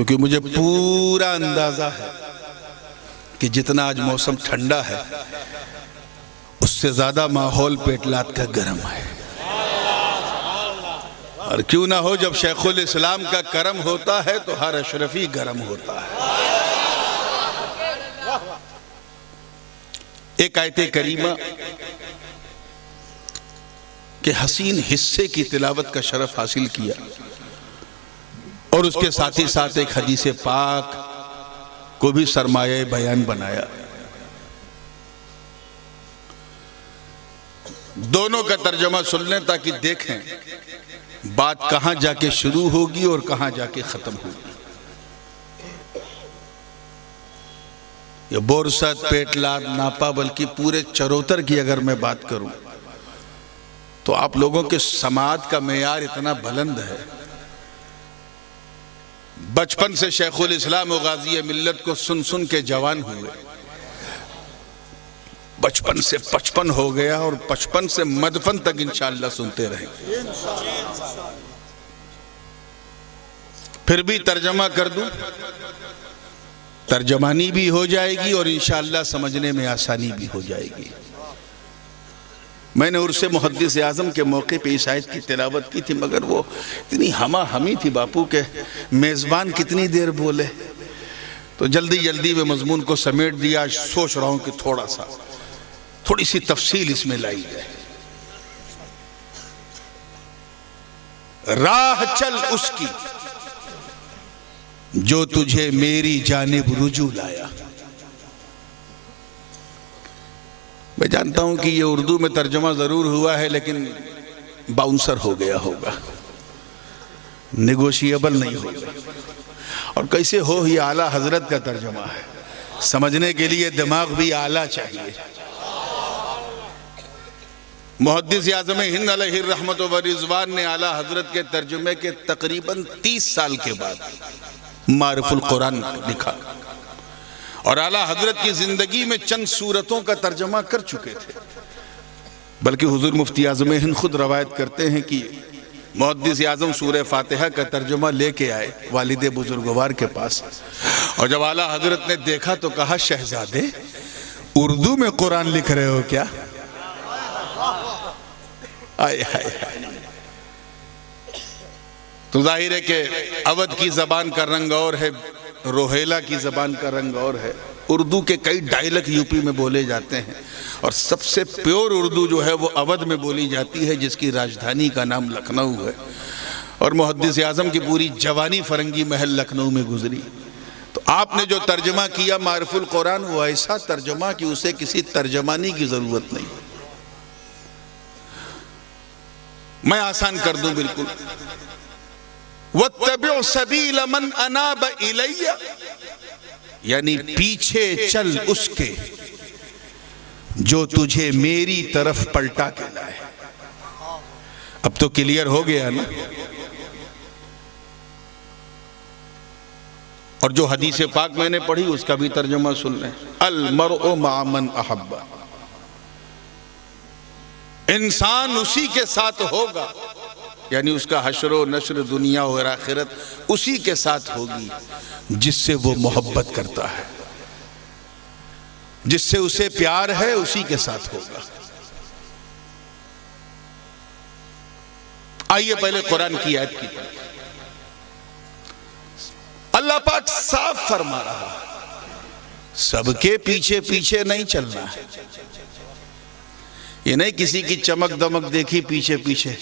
کیونکہ مجھے پورا اندازہ ہے کہ جتنا آج موسم ٹھنڈا ہے اس سے زیادہ ماحول پیٹلات کا گرم ہے. اور کیوں نہ ہو، جب شیخ الاسلام کا کرم ہوتا ہے تو ہر اشرفی گرم ہوتا ہے. ایک آیت کریمہ کہ حسین حصے کی تلاوت کا شرف حاصل کیا، اور اس کے ساتھ ہی ساتھ ایک حدیث پاک کو بھی سرمایہ بیان بنایا. دونوں کا ترجمہ سن لیں تاکہ دیکھیں بات کہاں جا کے شروع ہوگی اور کہاں جا کے ختم ہوگی. یہ بورسٹ، پیٹلات، ناپا، بلکہ پورے چروتر کی اگر میں بات کروں تو آپ لوگوں کے سماعت کا معیار اتنا بلند ہے. بچپن سے شیخ الاسلام و غازی ملت کو سن سن کے جوان ہوئے، بچپن سے 55 ہو گیا، اور 55 سے مدفن تک انشاءاللہ سنتے رہیں. پھر بھی ترجمہ کر دوں، ترجمانی بھی ہو جائے گی اور انشاءاللہ سمجھنے میں آسانی بھی ہو جائے گی. میں نے عرس محدث اعظم کے موقع پہ اس آیت کی تلاوت کی تھی، مگر وہ اتنی ہمہ ہمی تھی باپو کے میزبان کتنی دیر بولے، تو جلدی جلدی میں مضمون کو سمیٹ دیا. سوچ رہا ہوں کہ تھوڑی سی تفصیل اس میں لائی جائے. راہ چل اس کی جو تجھے میری جانب رجوع لایا. میں جانتا ہوں کہ یہ اردو میں ترجمہ ضرور ہوا ہے لیکن باؤنسر ہو گیا ہوگا، نیگوشیبل نہیں ہوگا. اور کیسے ہو، یہ اعلیٰ حضرت کا ترجمہ ہے، سمجھنے کے لیے دماغ بھی اعلیٰ چاہیے. محدث اعظم ہند علیہ الرحمت و رضوان نے اعلیٰ حضرت کے ترجمے کے تقریباً 30 سال کے بعد معرف القرآن لکھا، اور اعلیٰ حضرت کی زندگی میں چند سورتوں کا ترجمہ کر چکے تھے. بلکہ حضور مفتی اعظم ہند خود روایت کرتے ہیں کہ محدث اعظم سورہ فاتحہ کا ترجمہ لے کے آئے والد بزرگوار کے پاس، اور جب اعلیٰ حضرت نے دیکھا تو کہا، شہزادے اردو میں قرآن لکھ رہے ہو کیا؟ آئے ہائے ہائے. تو ظاہر ہے کہ اودھ کی زبان کا رنگ اور ہے، روہیلا کی زبان کا رنگ اور ہے. اردو کے کئی ڈائلیکٹ یوپی میں بولے جاتے ہیں، اور سب سے پیور اردو جو ہے وہ اودھ میں بولی جاتی ہے، جس کی راجدھانی کا نام لکھنؤ ہے. اور محدث اعظم کی پوری جوانی فرنگی محل لکھنؤ میں گزری. تو آپ نے جو ترجمہ کیا معرف القرآن، وہ ایسا ترجمہ کہ اسے کسی ترجمانی کی ضرورت نہیں. میں آسان کر دوں بالکل. وَاتَّبِعْ سَبِيلَ مَنْ أَنَابَ إِلَيَّ، یعنی پیچھے چل اس کے جو تجھے میری طرف پلٹا کے لائے. اب تو کلیئر ہو گیا نا. اور جو حدیث پاک میں نے پڑھی اس کا بھی ترجمہ سن لیں. المرء مع من احب، انسان اسی کے ساتھ ہوگا، یعنی اس کا حشر و نشر دنیا اور آخرت اسی کے ساتھ ہوگی جس سے وہ محبت کرتا ہے، جس سے اسے پیار ہے اسی کے ساتھ ہوگا. آئیے پہلے قرآن کی آیت کی طرف. اللہ پاک صاف فرما رہا، سب کے پیچھے پیچھے نہیں چلنا ہے. یہ نہیں کسی کی چمک دمک دیکھی پیچھے پیچھے،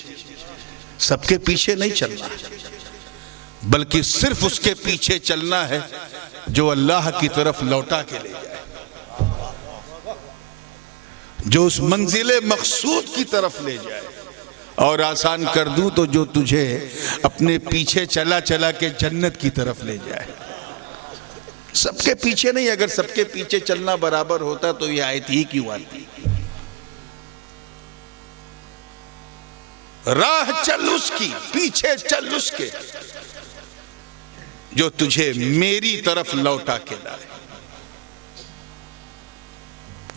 سب کے پیچھے نہیں چلنا ہے، بلکہ صرف اس کے پیچھے چلنا ہے جو اللہ کی طرف لوٹا کے لے جائے، جو اس منزل مقصود کی طرف لے جائے. اور آسان کر دوں تو جو تجھے اپنے پیچھے چلا چلا کے جنت کی طرف لے جائے. سب کے پیچھے نہیں. اگر سب کے پیچھے چلنا برابر ہوتا تو یہ آیت ہی کیوں آتی. راہ چل اس کی، پیچھے چل اس کے جو تجھے میری طرف لوٹا کے لائے.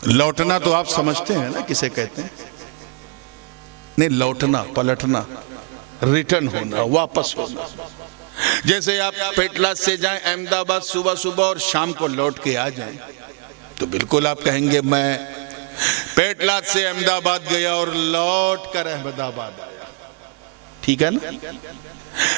لوٹنا تو آپ سمجھتے ہیں نا کسے کہتے ہیں؟ نہیں، لوٹنا، پلٹنا، ریٹرن ہونا، واپس ہونا. جیسے آپ پیٹلا سے جائیں احمد آباد صبح صبح اور شام کو لوٹ کے آ جائیں تو بالکل آپ کہیں گے میں پیٹلا سے احمد آباد گیا اور لوٹ کر احمد آباد آیا، ٹھیک ہے نا؟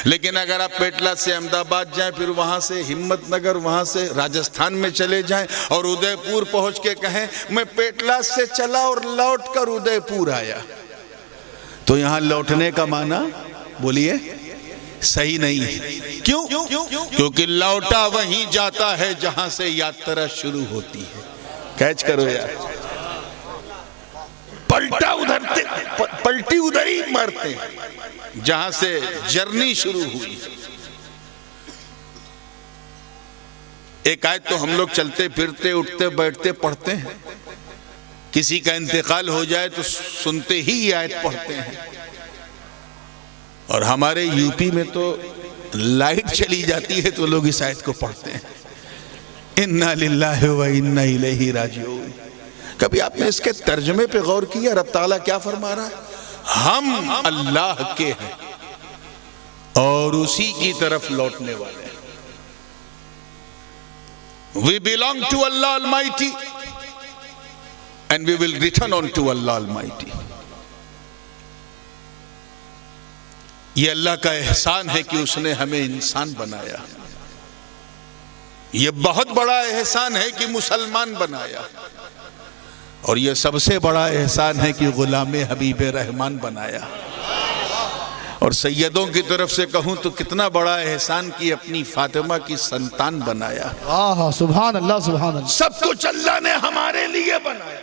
لیکن اگر آپ پیٹلا سے احمد آباد جائیں، پھر وہاں سے ہمت نگر، وہاں سے راجستھان میں چلے جائیں اور ادے پور پہنچ کے کہیں میں پیٹلا سے چلا اور لوٹ کر ادے پور آیا، تو یہاں لوٹنے کا معنی بولیے صحیح نہیں ہے۔ کیوں؟ کیونکہ لوٹا وہیں جاتا ہے جہاں سے یاترا شروع ہوتی ہے۔ کیچ کرو یار، پلٹی ادھر ہی مارتے ہیں جہاں سے جرنی شروع ہوئی۔ ایک آیت تو ہم لوگ چلتے پھرتے اٹھتے بیٹھتے پڑھتے ہیں، کسی کا انتقال ہو جائے تو سنتے ہی یہ آیت پڑھتے ہیں، اور ہمارے یو پی میں تو لائٹ چلی جاتی ہے تو لوگ اس آیت کو پڑھتے ہیں، اِنَّا لِلَّهِ وَإِنَّا إِلَيْهِ راجعون۔ کبھی آپ نے اس کے ترجمے پہ غور کیا رب تعالیٰ کیا فرما رہا ہے؟ ہم اللہ کے ہیں اور اسی کی طرف لوٹنے والے ہیں۔ We belong to Allah Almighty and we will return on to Allah Almighty۔ یہ اللہ کا احسان ہے کہ اس نے ہمیں انسان بنایا، یہ بہت بڑا احسان ہے کہ مسلمان بنایا، اور یہ سب سے بڑا احسان ہے کہ غلام حبیب رحمان بنایا۔ اور سیدوں کی طرف سے کہوں تو کتنا بڑا احسان کہ اپنی فاطمہ کی سنتان بنایا۔ سبحان اللہ سبحان اللہ۔ سب کچھ اللہ نے ہمارے لیے بنایا،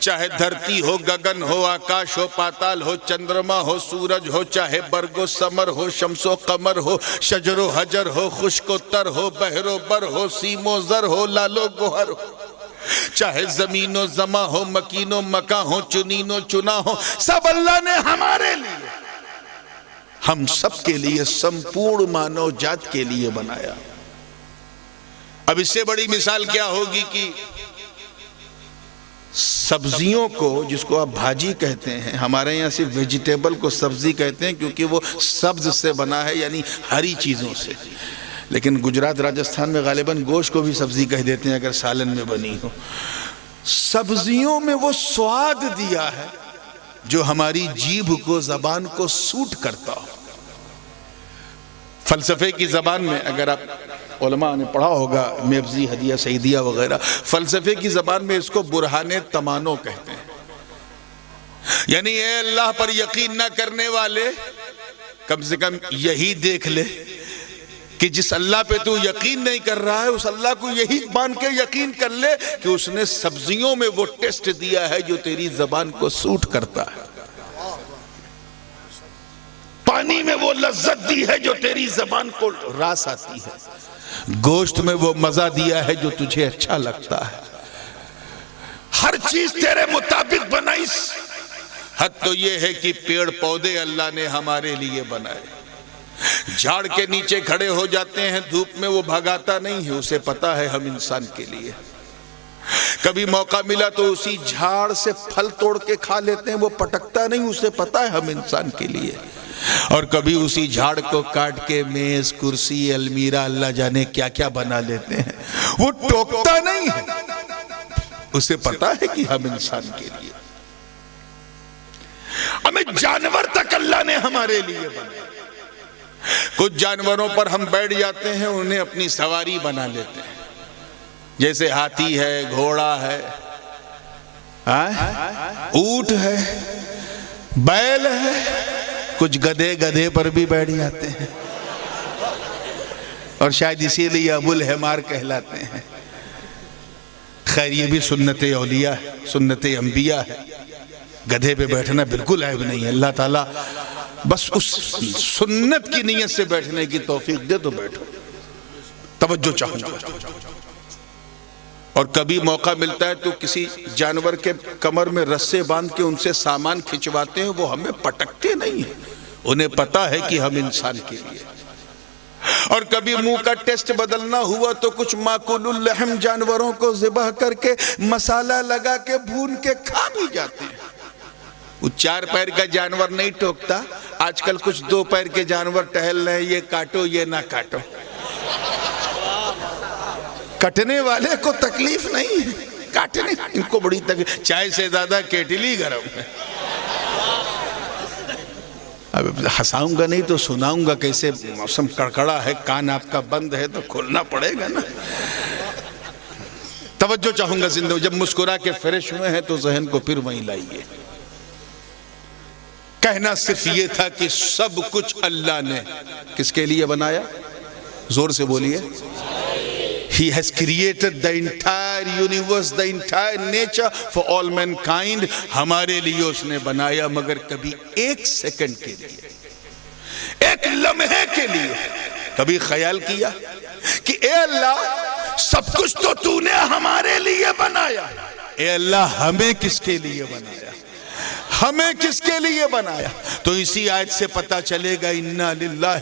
چاہے دھرتی ہو، گگن ہو، آکاش ہو، پاتال ہو، چندرما ہو، سورج ہو، چاہے برگ و سمر ہو، شمس و قمر ہو، شجر و حجر ہو، خشک و تر ہو، بحر و بر ہو، سیم و زر ہو، لال و گوہر ہو، چاہے زمین و زماں ہو، مکین و مکاں ہو، چنین و چنا ہو، سب اللہ نے ہمارے لیے، ہم سب کے لیے، سمپورن مانو جات کے لیے بنایا۔ اب اس سے بڑی مثال کیا ہوگی کہ سبزیوں کو، جس کو آپ بھاجی کہتے ہیں، ہمارے یہاں صرف ویجیٹیبل کو سبزی کہتے ہیں کیونکہ وہ سبز سے بنا ہے، یعنی ہری چیزوں سے، لیکن گجرات راجستھان میں غالباً گوشت کو بھی سبزی کہہ دیتے ہیں اگر سالن میں بنی ہو۔ سبزیوں میں وہ سواد دیا ہے جو ہماری جیبھ کو، زبان کو سوٹ کرتا ہو۔ فلسفے کی زبان میں اگر آپ علماء نے پڑھا ہوگا، میبزی، ہدیہ سعیدیہ وغیرہ، فلسفے کی زبان میں اس کو برہان تمانو کہتے ہیں، یعنی اے اللہ پر یقین نہ کرنے والے، کم سے کم یہی دیکھ لے کہ جس اللہ پہ تو یقین نہیں کر رہا ہے، اس اللہ کو یہی مان کے یقین کر لے کہ اس نے سبزیوں میں وہ ٹیسٹ دیا ہے جو تیری زبان کو سوٹ کرتا ہے، پانی میں وہ لذت دی ہے جو تیری زبان کو راس آتی ہے، گوشت میں وہ مزہ دیا ہے جو تجھے اچھا لگتا ہے، ہر چیز تیرے مطابق بنائی۔ حد تو یہ ہے کہ پیڑ پودے اللہ نے ہمارے لیے بنائے، جھاڑ کے نیچے کھڑے ہو جاتے ہیں دھوپ میں، وہ بھگاتا نہیں ہے، اسے پتا ہے ہم انسان کے لیے۔ کبھی موقع ملا تو اسی جھاڑ سے پھل توڑ کے کھا لیتے ہیں، وہ پٹکتا نہیں، اسے پتا ہے ہم انسان کے لیے۔ اور کبھی اسی جھاڑ کو کاٹ کے میز، کرسی، المیرہ، اللہ جانے کیا کیا بنا لیتے ہیں، وہ ٹوکتا نہیں ہے، اسے پتا ہے کہ ہم انسان کے لیے۔ ہمیں جانور تک اللہ نے ہمارے لیے بنایا۔ کچھ جانوروں پر ہم بیٹھ جاتے ہیں، انہیں اپنی سواری بنا لیتے ہیں، جیسے ہاتھی ہے، گھوڑا ہے، اونٹ ہے، بیل ہے، کچھ گدھے پر بھی بیٹھ جاتے ہیں، اور شاید اسی لیے ابو الحمار کہلاتے ہیں۔ خیر یہ بھی سنت اولیاء ہے، سنت انبیاء ہے، گدھے پہ بیٹھنا بالکل عیب نہیں ہے، اللہ تعالیٰ بس اس سنت کی نیت سے بیٹھنے کی توفیق دے تو بیٹھو، توجہ چاہوں گا۔ اور کبھی موقع ملتا ہے تو کسی جانور کے کمر میں رسے باندھ کے ان سے سامان کھچواتے ہیں، وہ ہمیں پٹکتے نہیں ہیں، انہیں پتا ہے کہ ہم انسان کے لیے۔ اور کبھی منہ کا ٹیسٹ بدلنا ہوا تو کچھ ماکول اللحم جانوروں کو ذبح کر کے مسالہ لگا کے بھون کے کھا بھی جاتے ہیں، وہ 4 پیر کا جانور نہیں ٹوکتا. آج کل کچھ 2 پیر کے جانور ٹہل رہے ہیں، یہ کاٹو یہ نہ کاٹو. کٹنے والے کو تکلیف نہیں ہے، کاٹنے ان کو بڑی تکلیف. چائے سے زیادہ کیٹلی گرم ہے. اب ہنساؤں گا نہیں تو سناؤں گا کیسے. موسم کڑکڑا ہے، کان آپ کا بند ہے تو کھولنا پڑے گا نا. توجہ چاہوں گا زندگی. جب مسکرا کے فریش ہوئے ہیں تو ذہن کو پھر وہیں لائیے. کہنا صرف یہ تھا کہ سب کچھ اللہ نے کس کے لیے بنایا؟ زور سے بولیے. He has created the entire universe, the entire nature for all mankind. ہمارے لیے اس نے بنایا، مگر کبھی 1 سیکنڈ کے لیے، 1 لمحے کے لیے کبھی خیال کیا کہ اے اللہ سب کچھ تو نے ہمارے لیے بنایا، اے اللہ ہمیں کس کے لیے بنایا؟ ہمیں کس کے لیے بنایا؟ تو اسی آیت سے پتا چلے گا انا للہ.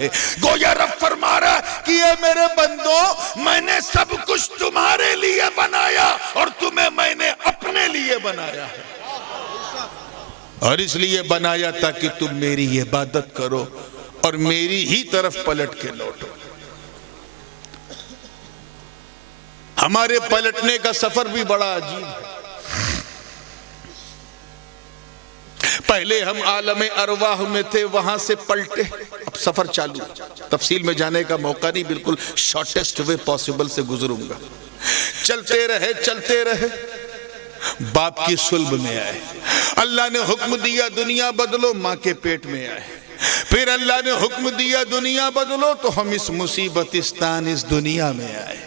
گویا رب فرما رہا کہ اے میرے بندو، میں نے سب کچھ تمہارے لیے بنایا اور تمہیں میں نے اپنے لیے بنایا ہے. اور اس لیے بنایا تاکہ تم میری عبادت کرو اور میری ہی طرف پلٹ کے لوٹو. ہمارے پلٹنے کا سفر بھی بڑا عجیب ہے. پہلے ہم عالم ارواح میں تھے، وہاں سے پلٹے، اب سفر چالو. تفصیل میں جانے کا موقع نہیں، بالکل شارٹیسٹ وے پاسبل سے گزروں گا. چلتے رہے باپ کی صلب میں آئے. اللہ نے حکم دیا دنیا بدلو، ماں کے پیٹ میں آئے. پھر اللہ نے حکم دیا دنیا بدلو تو ہم اس مصیبتستان اس دنیا میں آئے.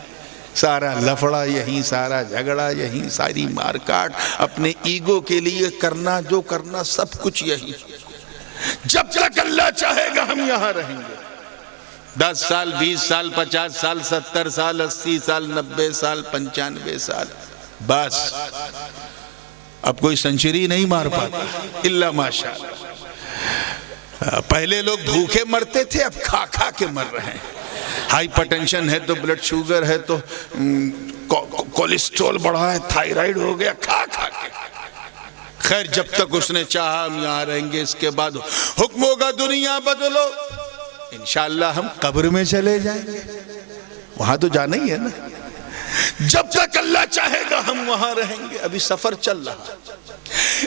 سارا لفڑا یہیں، سارا جھگڑا یہیں، ساری مار کاٹ، اپنے ایگو کے لیے کرنا جو کرنا سب کچھ یہی. جب تک اللہ چاہے گا ہم یہاں رہیں گے. 10 سال 20 سال 50 سال 70 سال 80 سال 90 سال 95 سال، بس اب کوئی سنچری نہیں مار پاتا الا ماشاءاللہ. پہلے لوگ بھوکے مرتے تھے، اب کھا کھا کے مر رہے ہیں. ہائپر ٹینشن ہے تو بلڈ شوگر ہے تو کولیسٹرول بڑھا ہے، تھائیرائیڈ ہو گیا، کھا کھا کے. خیر جب تک اس نے چاہا ہم یہاں رہیں گے. اس کے بعد حکم ہوگا دنیا بدلو، انشاءاللہ ہم قبر میں چلے جائیں گے. وہاں تو جانا ہی ہے نا. جب تک اللہ چاہے گا ہم وہاں رہیں گے. ابھی سفر چل رہا،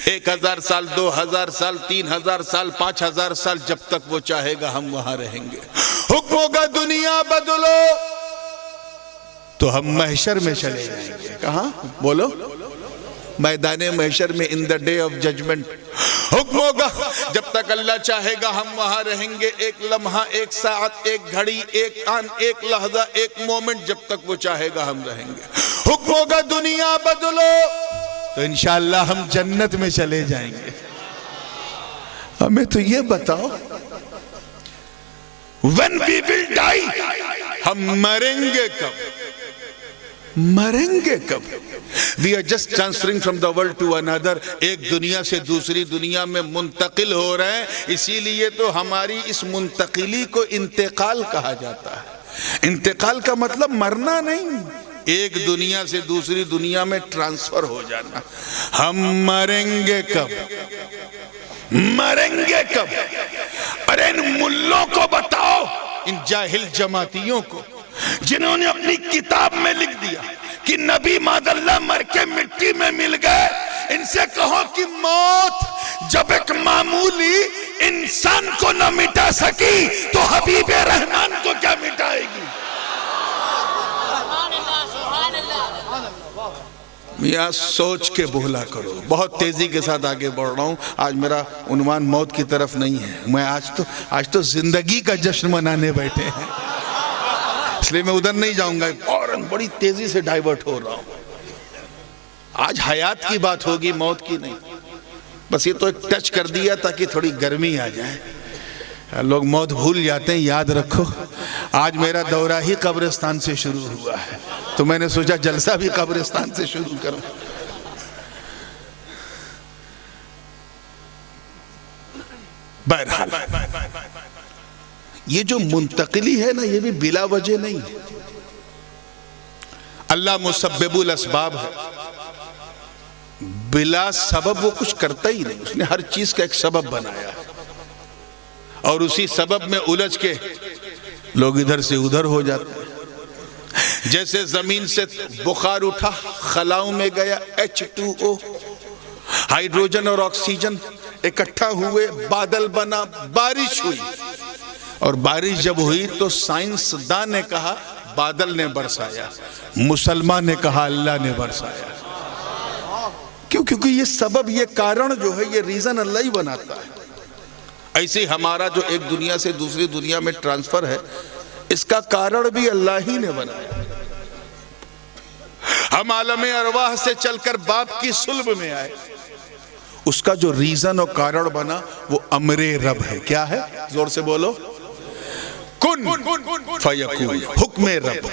1000 سال 2000 سال 3000 سال 5000 سال، جب تک وہ چاہے گا ہم وہاں رہیں گے. حکم ہوگا دنیا بدلو تو ہم محشر میں چلے جائیں گے. کہاں؟ بولو. میدان محشر میں، ان دا ڈے آف ججمنٹ. حکم ہوگا جب تک اللہ چاہے گا ہم وہاں رہیں گے. 1 لمحہ، 1 ساعت، 1 گھڑی، 1 آن، 1 لحظہ، 1 مومنٹ، جب تک وہ چاہے گا ہم رہیں گے. حکم ہوگا دنیا بدلو تو انشاءاللہ ہم جنت میں چلے جائیں گے. ہمیں تو یہ بتاؤ when we will die، ہم مریں گے کب؟ مریں گے کب؟ we are just transferring from the world to another. ایک دنیا سے دوسری دنیا میں منتقل ہو رہے ہیں. اسی لیے تو ہماری اس منتقلی کو انتقال کہا جاتا ہے. انتقال کا مطلب مرنا نہیں، ایک دنیا سے دوسری دنیا میں ٹرانسفر ہو جانا. ہم مریں گے کب؟ مریں گے کب؟ ارے ان ملوں کو بتاؤ، ان جاہل جماعتیوں کو جنہوں نے اپنی کتاب میں لکھ دیا کہ نبی ماذ اللہ مر کے مٹی میں مل گئے، ان سے کہو کہ موت جب ایک معمولی انسان کو نہ مٹا سکی تو حبیب رحمان کو کیا مٹائے گی؟ میاں سوچ کے بولا کرو. بہت تیزی کے ساتھ آگے بڑھ رہا ہوں. آج میرا عنوان موت کی طرف نہیں ہے. میں آج تو زندگی کا جشن منانے بیٹھے ہیں، اس لیے میں ادھر نہیں جاؤں گا. اور بڑی تیزی سے ڈائیورٹ ہو رہا ہوں. آج حیات کی بات ہوگی، موت کی نہیں. بس یہ تو ایک ٹچ کر دیا تاکہ تھوڑی گرمی آ جائے. لوگ موت بھول جاتے ہیں. یاد رکھو آج میرا دورہ ہی قبرستان سے شروع ہوا ہے، تو میں نے سوچا جلسہ بھی قبرستان سے شروع کروں. بہرحال یہ جو منتقلی ہے نا، یہ بھی بلا وجہ نہیں. اللہ مسبب الاسباب ہے. بلا سبب وہ کچھ کرتا ہی نہیں، اس نے ہر چیز کا ایک سبب بنایا اور اسی سبب میں الجھ کے لوگ ادھر سے ادھر ہو جاتے ہیں۔ جیسے زمین سے بخار اٹھا، خلاؤں میں گیا، H2O، ہائیڈروجن اور آکسیجن اکٹھا ہوئے، بادل بنا، بارش ہوئی، اور بارش جب ہوئی تو سائنسدان نے کہا بادل نے برسایا، مسلمان نے کہا اللہ نے برسایا۔ کیونکہ یہ سبب، یہ کارن جو ہے، یہ ریزن اللہ ہی بناتا ہے۔ ایسے ہمارا جو ایک دنیا سے دوسری دنیا میں ٹرانسفر ہے، اس کا کارن بھی اللہ ہی نے بنایا۔ ہم عالم ارواح سے چل کر باپ کی صلب میں آئے، اس کا جو ریزن اور کارن بنا وہ امر رب ہے۔ کیا ہے؟ زور سے بولو، کن فیکون، حکم رب۔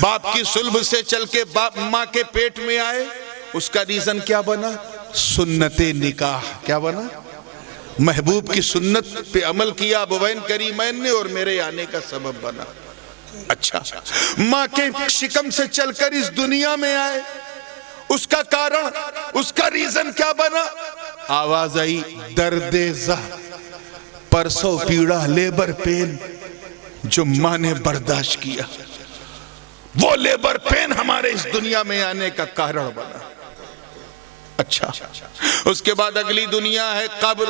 باپ کی صلب سے چل کے باپ ماں کے پیٹ میں آئے، اس کا ریزن کیا بنا؟ سنت نکاح۔ کیا بنا؟ محبوب کی سنت پہ عمل کیا ابوین کریمین نے، اور میرے آنے کا سبب بنا۔ اچھا، ماں کے شکم سے چل کر اس دنیا میں آئے، اس کا کارن، اس کا ریزن کیا بنا؟ آواز آئی درد زہ، پرسو پیڑا، لیبر پین جو ماں نے برداشت کیا، وہ لیبر پین ہمارے اس دنیا میں آنے کا کارن بنا۔ اچھا، اس کے بعد اگلی دنیا ہے قبر،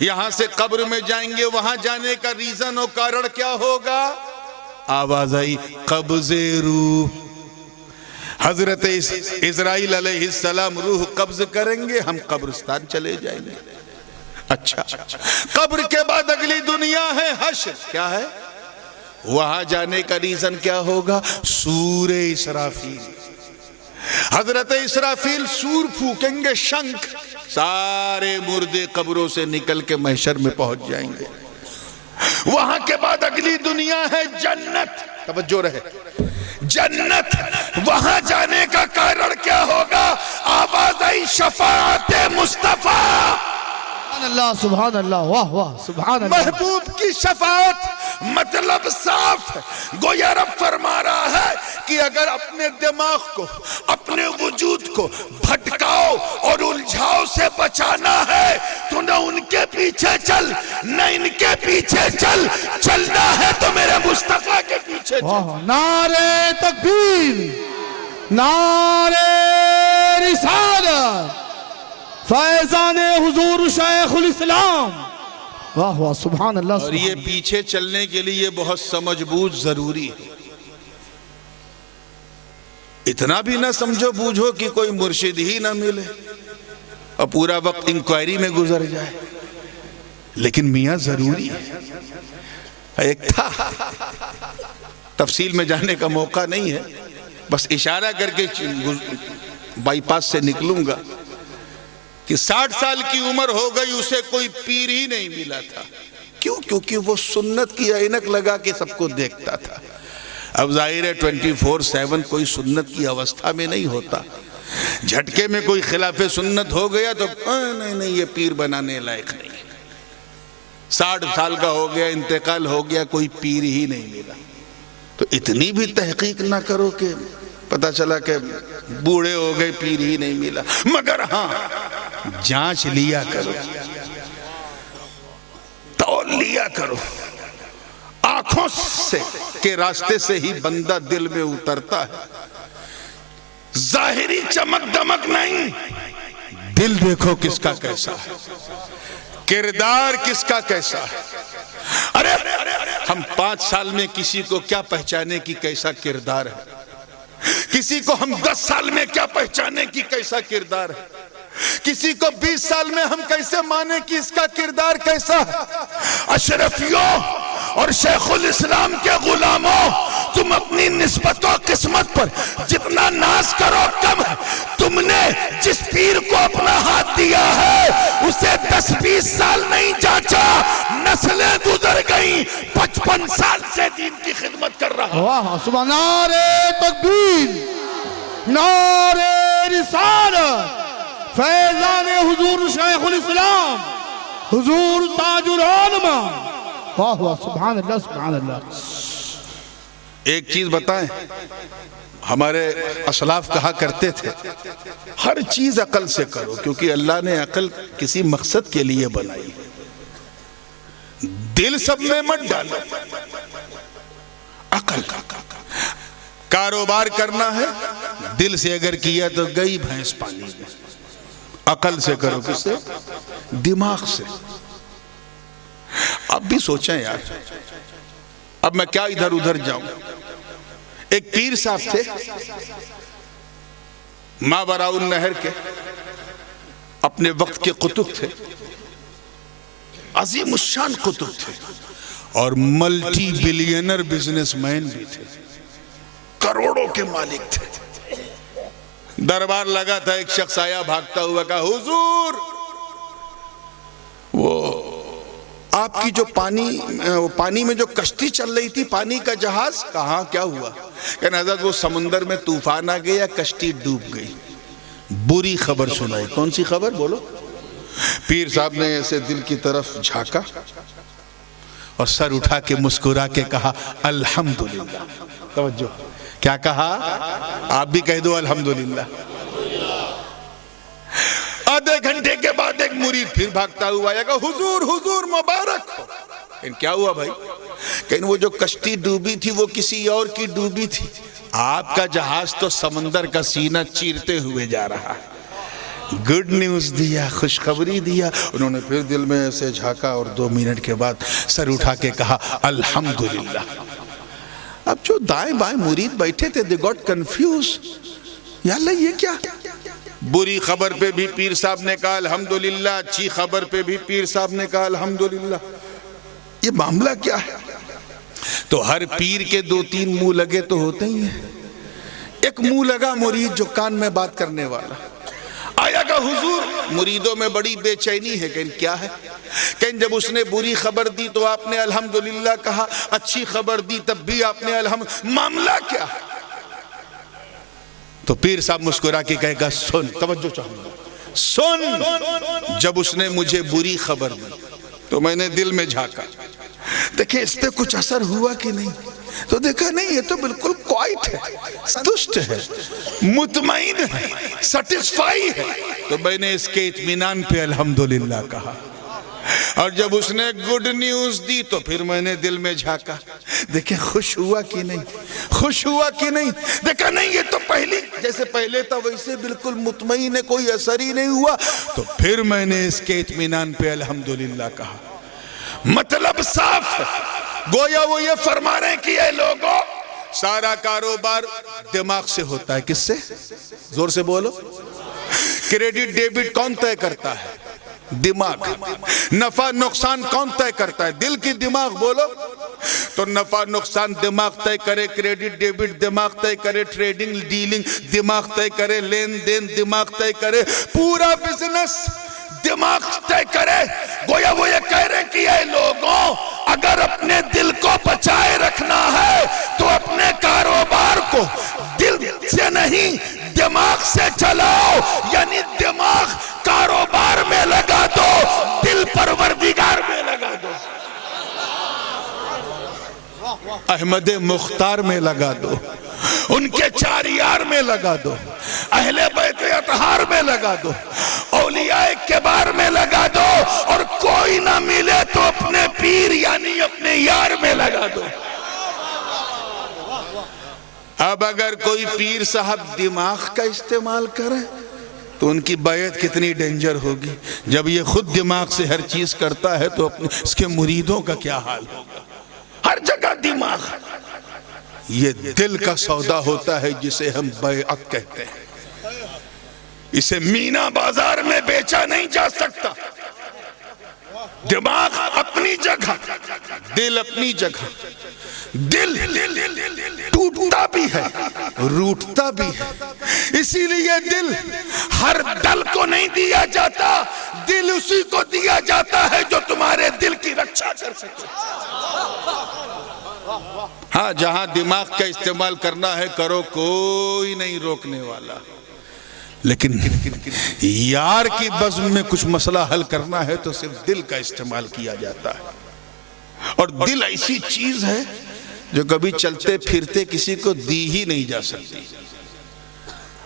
یہاں سے قبر میں جائیں گے، وہاں جانے کا ریزن اور کارن کیا ہوگا؟ آواز آئی قبض روح، حضرت اسرائیل علیہ السلام روح قبض کریں گے، ہم قبرستان چلے جائیں گے۔ اچھا، قبر کے بعد اگلی دنیا ہے حشر۔ کیا ہے؟ وہاں جانے کا ریزن کیا ہوگا؟ سور اسرافیل، حضرت اسرافیل سور پھونکیں گے، شنکھ، سارے مردے قبروں سے نکل کے محشر میں پہنچ جائیں گے۔ وہاں کے بعد اگلی دنیا ہے جنت، توجہ رہے، جنت، وہاں جانے کا کارن کیا ہوگا؟ آواز آئی شفاعت مصطفیٰ، سبحان اللہ، واہ واہ، سبحان اللہ۔ محبوب کی شفاعت، مطلب صاف، گویا رب فرما رہا ہے کہ اگر اپنے دماغ کو، اپنے وجود کو بھٹکاؤ اور الجھاؤ سے بچانا ہے تو نہ ان کے پیچھے چل، نہ ان کے پیچھے چل، چلنا ہے تو میرے مصطفیٰ کے پیچھے چل۔ نعرہ تکبیر، نعرہ رسالت، فیضان حضور شیخ الاسلام، واہ واہ، سبحان اللہ۔ اور یہ پیچھے چلنے کے لیے بہت سمجھ بوجھ ضروری ہے۔ اتنا بھی نہ سمجھو بوجھو کہ کوئی مرشد ہی نہ ملے اور پورا وقت انکوائری میں گزر جائے، لیکن میاں ضروری ہے۔ ایک تھا، تفصیل میں جانے کا موقع نہیں ہے، بس اشارہ کر کے بائی پاس سے نکلوں گا کہ 60 سال کی عمر ہو گئی، اسے کوئی پیر ہی نہیں ملا تھا۔ کیوں؟ کیونکہ وہ سنت کی عینک لگا کے سب کو دیکھتا تھا۔ اب ظاہر ہے 24/7 کوئی سنت کی اوستھا میں نہیں ہوتا، جھٹکے میں کوئی خلاف سنت ہو گیا تو نہیں یہ پیر بنانے لائق نہیں۔ 60 سال کا ہو گیا، انتقال ہو گیا، کوئی پیر ہی نہیں ملا، تو اتنی بھی تحقیق نہ کرو کہ پتا چلا کہ بوڑھے ہو گئے، پیر ہی نہیں ملا۔ مگر ہاں، جانچ لیا کرو، تول لیا کرو، آنکھوں سے کے راستے سے ہی بندہ دل میں اترتا ہے۔ ظاہری چمک دمک نہیں، دل دیکھو کس کا کیسا ہے، کردار کس کا کیسا ہے۔ ارے ہم 5 سال میں کسی کو کیا پہچانے کی کیسا کردار ہے، کسی کو ہم 10 سال میں کیا پہچانے کی کیسا کردار ہے، کسی کو 20 سال میں ہم کیسے مانے کہ اس کا کردار کیسا ہے۔ اشرفیوں اور شیخ الاسلام کے غلاموں، تم اپنی نسبت و قسمت پر جتنا ناز کرو کم ہے۔ تم نے جس پیر کو اپنا ہاتھ دیا ہے اسے 10-20 سال نہیں جانچا، نسلیں گزر گئیں، 55 سال سے دین کی خدمت کر رہا۔ واہ سبحان، نعرہ تکبیر، نعرہ رسالت، فیضان حضور شیخ الاسلام، حضور تاج العلماء، واہ واہ، سبحان اللہ، سبحان اللہ۔ ایک چیز بتائیں، ہمارے اسلاف کہا کرتے تھے ہر چیز عقل سے کرو، کیونکہ اللہ نے عقل کسی مقصد کے لیے بنائی ہے۔ دل سب میں مت ڈالو، عقل کا کاروبار کرنا ہے، دل سے اگر کیا تو گئی بھینس پانی میں۔ عقل سے کرو، کس سے؟ دماغ سے۔ اب بھی سوچیں یار، اب میں کیا ادھر ادھر جاؤں۔ ایک پیر صاحب تھے ماوراء النہر کے، اپنے وقت کے قطب تھے، عظیم الشان قطب تھے، اور ملٹی بلینر بزنس مین بھی تھے، کروڑوں کے مالک تھے۔ دربار لگا تھا، ایک شخص آیا بھاگتا ہوا، کہا حضور وہ آپ کی جو پانی میں جو کشتی چل رہی تھی، پانی کا جہاز، کہاں کیا ہوا؟ کہ حضرت وہ سمندر میں طوفان آ گیا، کشتی ڈوب گئی۔ بری خبر سنائی۔ کون سی خبر بولو؟ پیر صاحب نے ایسے دل کی طرف جھانکا اور سر اٹھا کے مسکرا کے کہا الحمدللہ۔ توجہ، کیا کہا؟ آپ بھی کہہ دو الحمدللہ۔ آدھے گھنٹے کے بعد ایک مرید پھر بھاگتا ہوا آیا، کہا حضور حضور مبارک ہو۔ کیا ہوا بھائی؟ کہ وہ جو کشتی ڈوبی تھی وہ کسی اور کی ڈوبی تھی، آپ کا جہاز تو سمندر کا سینہ چیرتے ہوئے جا رہا۔ گڈ نیوز دیا، خوشخبری دیا۔ انہوں نے پھر دل میں ایسے جھانکا اور 2 منٹ کے بعد سر اٹھا کے کہا الحمدللہ۔ اب جو دائیں بائیں مرید بیٹھے تھے، they got confused، یا اللہ یہ کیا؟ بری خبر پہ بھی پیر صاحب نے کہا الحمدللہ، اچھی خبر پہ بھی پیر صاحب نے کہا الحمدللہ، یہ معاملہ کیا ہے؟ تو ہر پیر کے 2-3 منہ لگے تو ہوتے ہی ہیں۔ ایک منہ لگا مرید جو کان میں بات کرنے والا آیا، کہ حضور مریدوں میں بڑی بے چینی ہے۔ کہ کیا ہے؟ کہ جب اس نے بری خبر دی تو آپ نے الحمدللہ کہا، اچھی خبر دی تب بھی آپ نے معاملہ کیا ہے؟ تو پیر صاحب مسکرا کے کہے گا سن، توجہ چاہوں گا، سن، جب اس نے مجھے بری خبر دی تو میں نے دل میں جھانکا، دیکھیں اس پہ کچھ اثر ہوا کہ نہیں؟ تو دیکھا نہیں، یہ تو بالکل کوائٹ ہے، سنتشٹ ہے، مطمئن ہے، سیٹسفائی ہے۔ تو میں نے اس کے اطمینان پہ الحمدللہ کہا، اور جب اس نے گڈ نیوز دی تو پھر میں نے دل میں جھانکا، دیکھیں خوش ہوا کہ نہیں، خوش ہوا کہ نہیں؟ دیکھا نہیں، یہ تو جیسے پہلے تھا ویسے بالکل مطمئن ہے، کوئی اثر ہی نہیں ہوا۔ تو پھر میں نے اس کے اطمینان پہ الحمدللہ کہا۔ مطلب صاف ہے، گویا وہ یہ فرما رہے ہیں کہ اے لوگوں، سارا کاروبار دماغ سے ہوتا ہے۔ کس سے؟ زور سے بولو۔ کریڈٹ ڈیبٹ کون طے کرتا ہے؟ دماغ۔ نفع نقصان کون طے کرتا ہے؟ دل کی دماغ۔ بولو تو نفع نقصان دماغ طے کرے، کریڈٹ ڈیبٹ دماغ طے کرے، ٹریڈنگ ڈیلنگ دماغ طے کرے، لین دین دماغ طے کرے، پورا بزنس دماغ طے کرے۔ گویا وہ یہ کہہ رہے ہیں کہ اے لوگوں، اگر اپنے دل کو بچائے رکھنا ہے تو اپنے کاروبار کو دل سے نہیں دماغ سے چلاؤ، یعنی دماغ کاروبار میں لگا دو، دل پروردگار میں لگا دو، احمد مختار میں لگا دو، ان کے 4 یار میں لگا دو، اہل بیت اطہار میں لگا دو، اولیاء کبار میں لگا دو، اور کوئی نہ ملے تو اپنے پیر یعنی اپنے یار میں لگا دو۔ اب اگر کوئی پیر صاحب دماغ کا استعمال کرے تو ان کی بیعت کتنی ڈینجر ہوگی۔ جب یہ خود دماغ سے ہر چیز کرتا ہے تو اس کے مریدوں کا کیا حال ہوگا؟ ہر جگہ دماغ۔ یہ دل کا سودا ہوتا ہے جسے ہم بیعت کہتے ہیں، اسے مینا بازار میں بیچا نہیں جا سکتا۔ دماغ اپنی جگہ، دل اپنی جگہ۔ دل ٹوٹتا بھی ہے، روٹتا بھی ہے، اسی لیے دل ہر دل کو نہیں دیا جاتا، دل اسی کو دیا جاتا ہے جو تمہارے دل کی رکشا کر سکے۔ ہاں، جہاں دماغ کا استعمال کرنا ہے کرو، کوئی نہیں روکنے والا، لیکن یار کی بزم میں کچھ مسئلہ حل کرنا ہے تو صرف دل کا استعمال کیا جاتا ہے۔ اور دل ایسی چیز ہے جو کبھی چلتے پھرتے کسی کو دی ہی نہیں جا سکتی.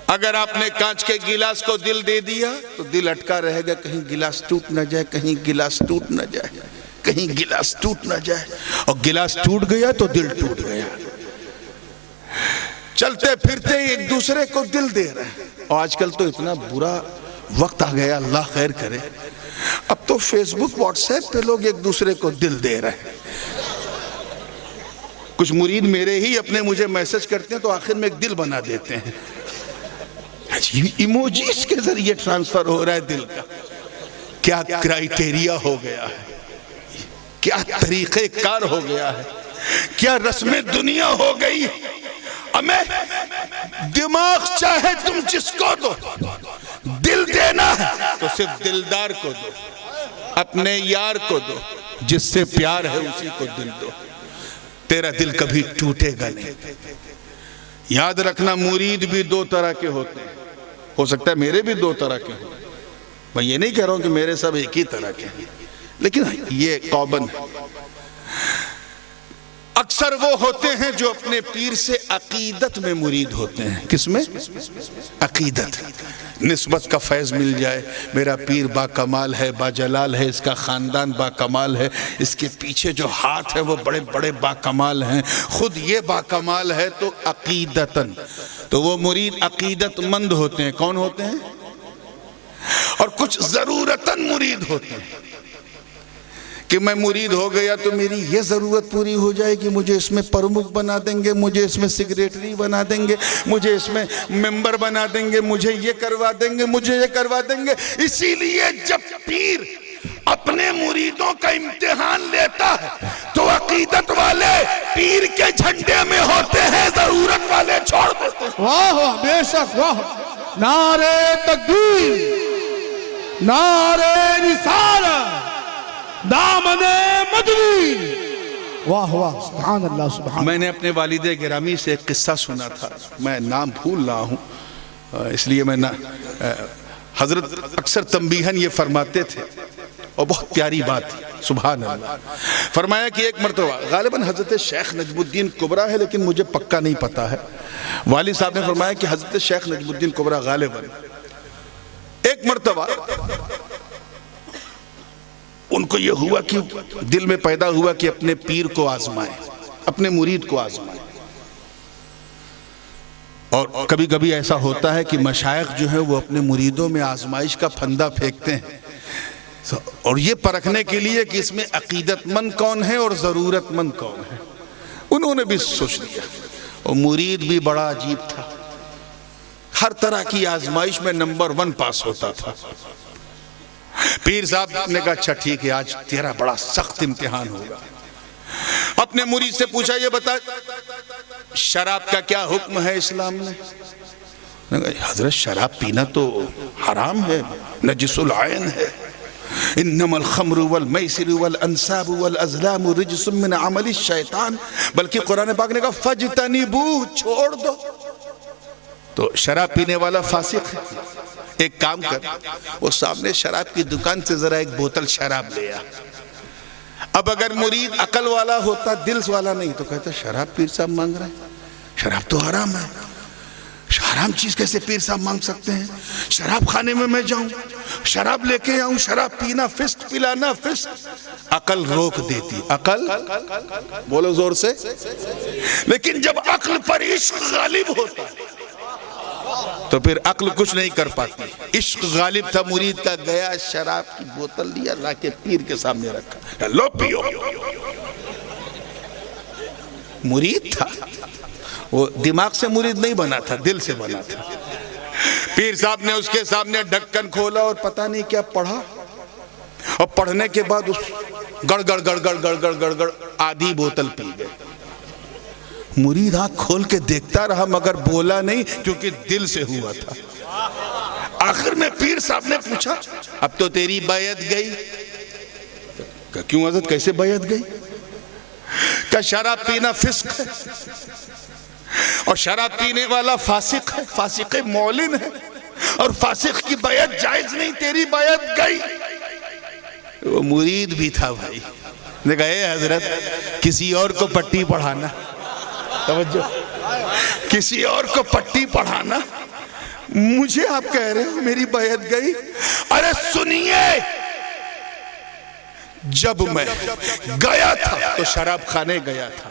اگر آپ نے کانچ کے گلاس کو دل دے دیا تو دل اٹکا رہے گا, کہیں گلاس ٹوٹ نہ جائے, کہیں گلاس ٹوٹ نہ جائے, کہیں گلاس ٹوٹ نہ جائے. اور گلاس ٹوٹ گیا تو دل ٹوٹ گیا. چلتے پھرتے ایک دوسرے کو دل دے رہے ہیں. اور آج کل تو اتنا برا وقت آ گیا, اللہ خیر کرے, اب تو فیس بک واٹس ایپ پہ لوگ ایک دوسرے کو دل دے رہے ہیں. کچھ مرید میرے ہی اپنے مجھے میسج کرتے ہیں تو آخر میں ایک دل بنا دیتے ہیں. ایموجیز کے ذریعے ٹرانسفر ہو رہا ہے دل کا. کیا کرائیٹیریا ہو گیا ہے, کیا طریقہ کار ہو گیا ہے, کیا رسم دنیا ہو گئی. ہمیں دماغ چاہے تم جس کو دو, دل دینا ہے تو صرف دلدار کو دو, اپنے یار کو دو, جس سے پیار ہے اسی کو دل دو. تیرا دل کبھی ٹوٹے گا نہیں. یاد رکھنا مرید بھی دو طرح کے ہوتے ہیں. ہو سکتا ہے میرے بھی دو طرح کے ہوں, میں یہ نہیں کہہ رہا ہوں کہ میرے سب ایک ہی طرح کے ہیں, لیکن یہ قوبن ہے. اکثر وہ ہوتے ہیں جو اپنے پیر سے عقیدت میں مرید ہوتے ہیں. کس میں؟ عقیدت. نسبت کا فیض مل جائے, میرا پیر با کمال ہے, با جلال ہے, اس کا خاندان با کمال ہے, اس کے پیچھے جو ہاتھ ہے وہ بڑے بڑے با کمال ہیں, خود یہ با کمال ہے, تو عقیدتاً تو وہ مرید عقیدت مند ہوتے ہیں. کون ہوتے ہیں؟ اور کچھ ضرورتاً مرید ہوتے ہیں کہ میں مرید ہو گیا تو میری یہ ضرورت پوری ہو جائے گی, مجھے اس میں پرمکھ بنا دیں گے, مجھے اس میں سیکریٹری بنا دیں گے, مجھے اس میں ممبر بنا دیں گے, مجھے یہ کروا دیں گے, مجھے یہ کروا دیں گے. اسی لیے جب پیر اپنے مریدوں کا امتحان لیتا ہے تو عقیدت والے پیر کے جھنڈے میں ہوتے ہیں, ضرورت والے چھوڑ دیتے ہیں. واہ واہ, بے شک واہ. نعرے تکبیر, نعرے رسالت, دامن مدنی. واہ واہ, سبحان اللہ سبحان اللہ. میں نے اپنے والد گرامی سے ایک قصہ سنا تھا, میں نام بھول رہا ہوں, اس لیے میں حضرت اکثر تنبیہاً یہ فرماتے تھے اور بہت پیاری بات تھی. سبحان اللہ. فرمایا کہ ایک مرتبہ, غالباً حضرت شیخ نجم الدین کبریٰ ہے لیکن مجھے پکا نہیں پتا ہے, والد صاحب نے فرمایا کہ حضرت شیخ نجم الدین کبریٰ غالباً ایک مرتبہ ان کو یہ ہوا کہ دل میں پیدا ہوا کہ اپنے پیر کو آزمائیں, اپنے مرید کو آزمائیں. اور کبھی کبھی ایسا ہوتا ہے کہ مشائخ جو ہیں وہ اپنے مریدوں میں آزمائش کا پھندا پھینکتے ہیں, اور یہ پرکھنے کے لیے کہ اس میں عقیدت مند کون ہے اور ضرورت مند کون ہے. انہوں نے بھی سوچ لیا, اور مرید بھی بڑا عجیب تھا, ہر طرح کی آزمائش میں نمبر 1 پاس ہوتا تھا. پیر صاحب نے کہا اچھا ٹھیک ہے, آج تیرا بڑا سخت امتحان ہوگا. اپنے مرید سے پوچھا, یہ بتا شراب کا کیا حکم ہے اسلام میں؟ حضرت شراب پینا تو حرام ہے, نجس العین ہے. انما الخمر والمیسر والانساب والازلام رجس من عمل الشیطان. بلکہ قرآن پاک نے کہا فجتنبوہ, چھوڑ دو. تو شراب پینے والا فاسق ہے. ایک کام کر, وہ سامنے شراب کی دکان سے ذرا ایک بوتل شراب لے آ. اب اگر مرید عقل والا ہوتا, دل والا نہیں, تو کہتا شراب پیر صاحب مانگ رہے ہیں, شراب تو حرام ہے, حرام چیز کیسے پیر صاحب مانگ سکتے ہیں؟ شراب خانے میں جاؤں, شراب لے کے آؤں, شراب پینا فسق, پلانا فسق. عقل روک دیتی, عقل بولو زور سے. لیکن جب عقل پر عشق غالب ہوتا تو پھر عقل کچھ نہیں کر پاتی. عشق غالب تھا مرید کا, گیا شراب کی بوتل لیا, لا کے پیر کے سامنے رکھا, لو پیو. مرید تھا, وہ دماغ سے مرید نہیں بنا تھا, دل سے بنا تھا. پیر صاحب نے اس کے سامنے ڈھکن کھولا اور پتہ نہیں کیا پڑھا, اور پڑھنے کے بعد اس گڑ گڑ گڑ گڑ گڑ گڑ گڑ گڑ آدھی بوتل پی گئے. مرید آنکھ کھول کے دیکھتا رہا مگر بولا نہیں, کیونکہ دل سے ہوا تھا. آخر میں پیر صاحب نے پوچھا اب تو تیری بیعت گئی. کیوں حضرت, کیسے بیعت گئی؟ کہ شراب پینا فسق ہے, اور شراب پینے والا فاسق ہے, فاسق معلن ہے, اور فاسق کی بیعت جائز نہیں, تیری بیعت گئی. وہ مرید بھی تھا بھائی, نے کہا اے حضرت کسی اور کو پٹی پڑھانا, توجہ، کسی اور کو پٹی پڑھانا، مجھے آپ کہہ رہے ہو میری بیعت گئی؟ ارے سنیے، جب میں گیا تھا تو شراب خانے گیا تھا،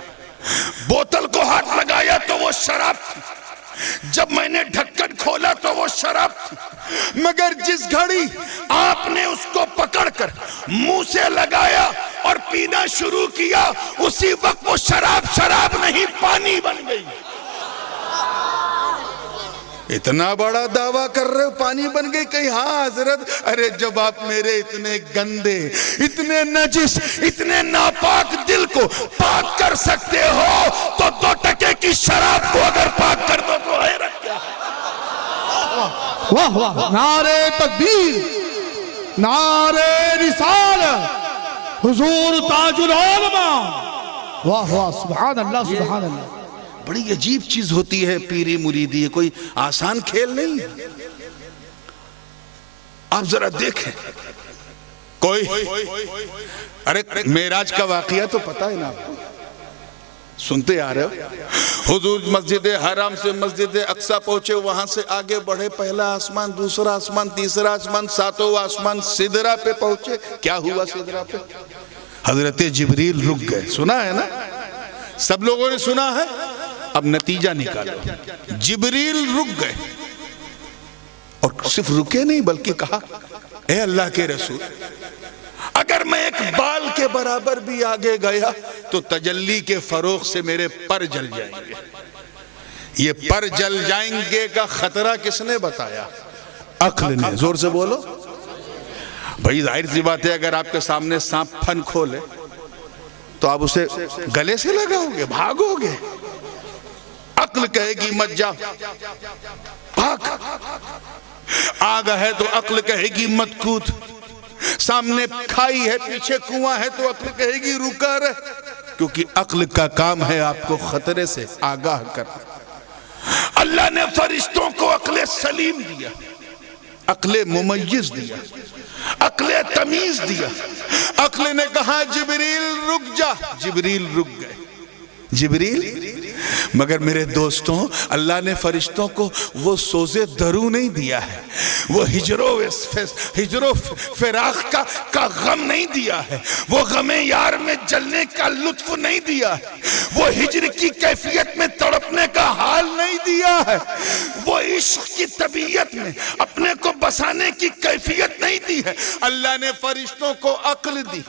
بوتل کو ہاتھ لگایا تو وہ شراب تھی، جب میں نے ڈھکن کھولا تو وہ شراب تھی، مگر جس گھڑی آپ نے اس کو پکڑ کر منہ سے لگایا اور پینا شروع کیا، اسی وقت وہ شراب نہیں پانی بن گئی۔ اتنا بڑا دعویٰ کر رہے ہو پانی بن گئی؟ کہیں ہاں حضرت، ارے جب آپ میرے اتنے گندے، اتنے نجس، اتنے ناپاک دل کو پاک کر سکتے ہو تو 2 ٹکے کی شراب کو اگر پاک کر دو تو حیرت کیا ہے؟ واہ واہ، نعرہ تکبیر، نعرہ رسالت، حضور تاج العلماء، واہ واہ، سبحان اللہ سبحان اللہ۔ بڑی عجیب چیز ہوتی ہے پیری مریدی، کوئی آسان کھیل نہیں ہے۔ آپ ذرا دیکھیں، کوئی ارے معراج کا واقعہ تو پتا ہے نا آپ کو، سنتے آ رہے ہو؟ حضور مسجد حرام سے مسجد اقصی پہنچے، وہاں سے آگے بڑھے، پہلا آسمان، دوسرا آسمان، تیسرا آسمان، 7واں آسمان، سدرہ پہ پہنچے۔ کیا ہوا سدرہ پہ؟ حضرت جبریل رک گئے، سنا ہے نا؟ سب لوگوں نے سنا ہے، اب نتیجہ نکالو۔ جبریل رک گئے، اور صرف رکے نہیں بلکہ کہا، اے اللہ کے رسول، اگر میں ایک بال کے برابر بھی آگے گیا تو تجلی کے فروغ سے میرے پر جل جائیں گے۔ یہ پر جل جائیں گے کا خطرہ کس نے بتایا؟ عقل نے۔ زور سے بولو بھائی، ظاہر سی بات ہے، اگر آپ کے سامنے سانپ پھن کھولے تو آپ اسے گلے سے لگاؤ گے، بھاگو گے؟ عقل کہے گی مت جا، بھاگ۔ آگ ہے تو عقل کہے گی مت کود، سامنے کھائی ہے، پیچھے کنواں ہے تو عقل کہے گی رکا رہ، کیونکہ عقل کا کام ہے آپ کو خطرے سے آگاہ کرنا۔ اللہ نے فرشتوں کو عقل سلیم دیا، عقل ممیز دیا، عقل تمیز دیا۔ عقل نے کہا جبریل رک جا، جبریل رک گئے۔ جبریل، مگر میرے دوستوں، اللہ نے فرشتوں کو وہ سوز درو نہیں دیا ہے، وہ ہجر و فراق کا غم نہیں دیا ہے، وہ غم یار میں جلنے کا لطف نہیں دیا ہے، وہ ہجر کی کیفیت میں تڑپنے کا حال نہیں دیا ہے، وہ عشق کی طبیعت میں اپنے کو بسانے کی کیفیت نہیں دی ہے۔ اللہ نے فرشتوں کو عقل دی،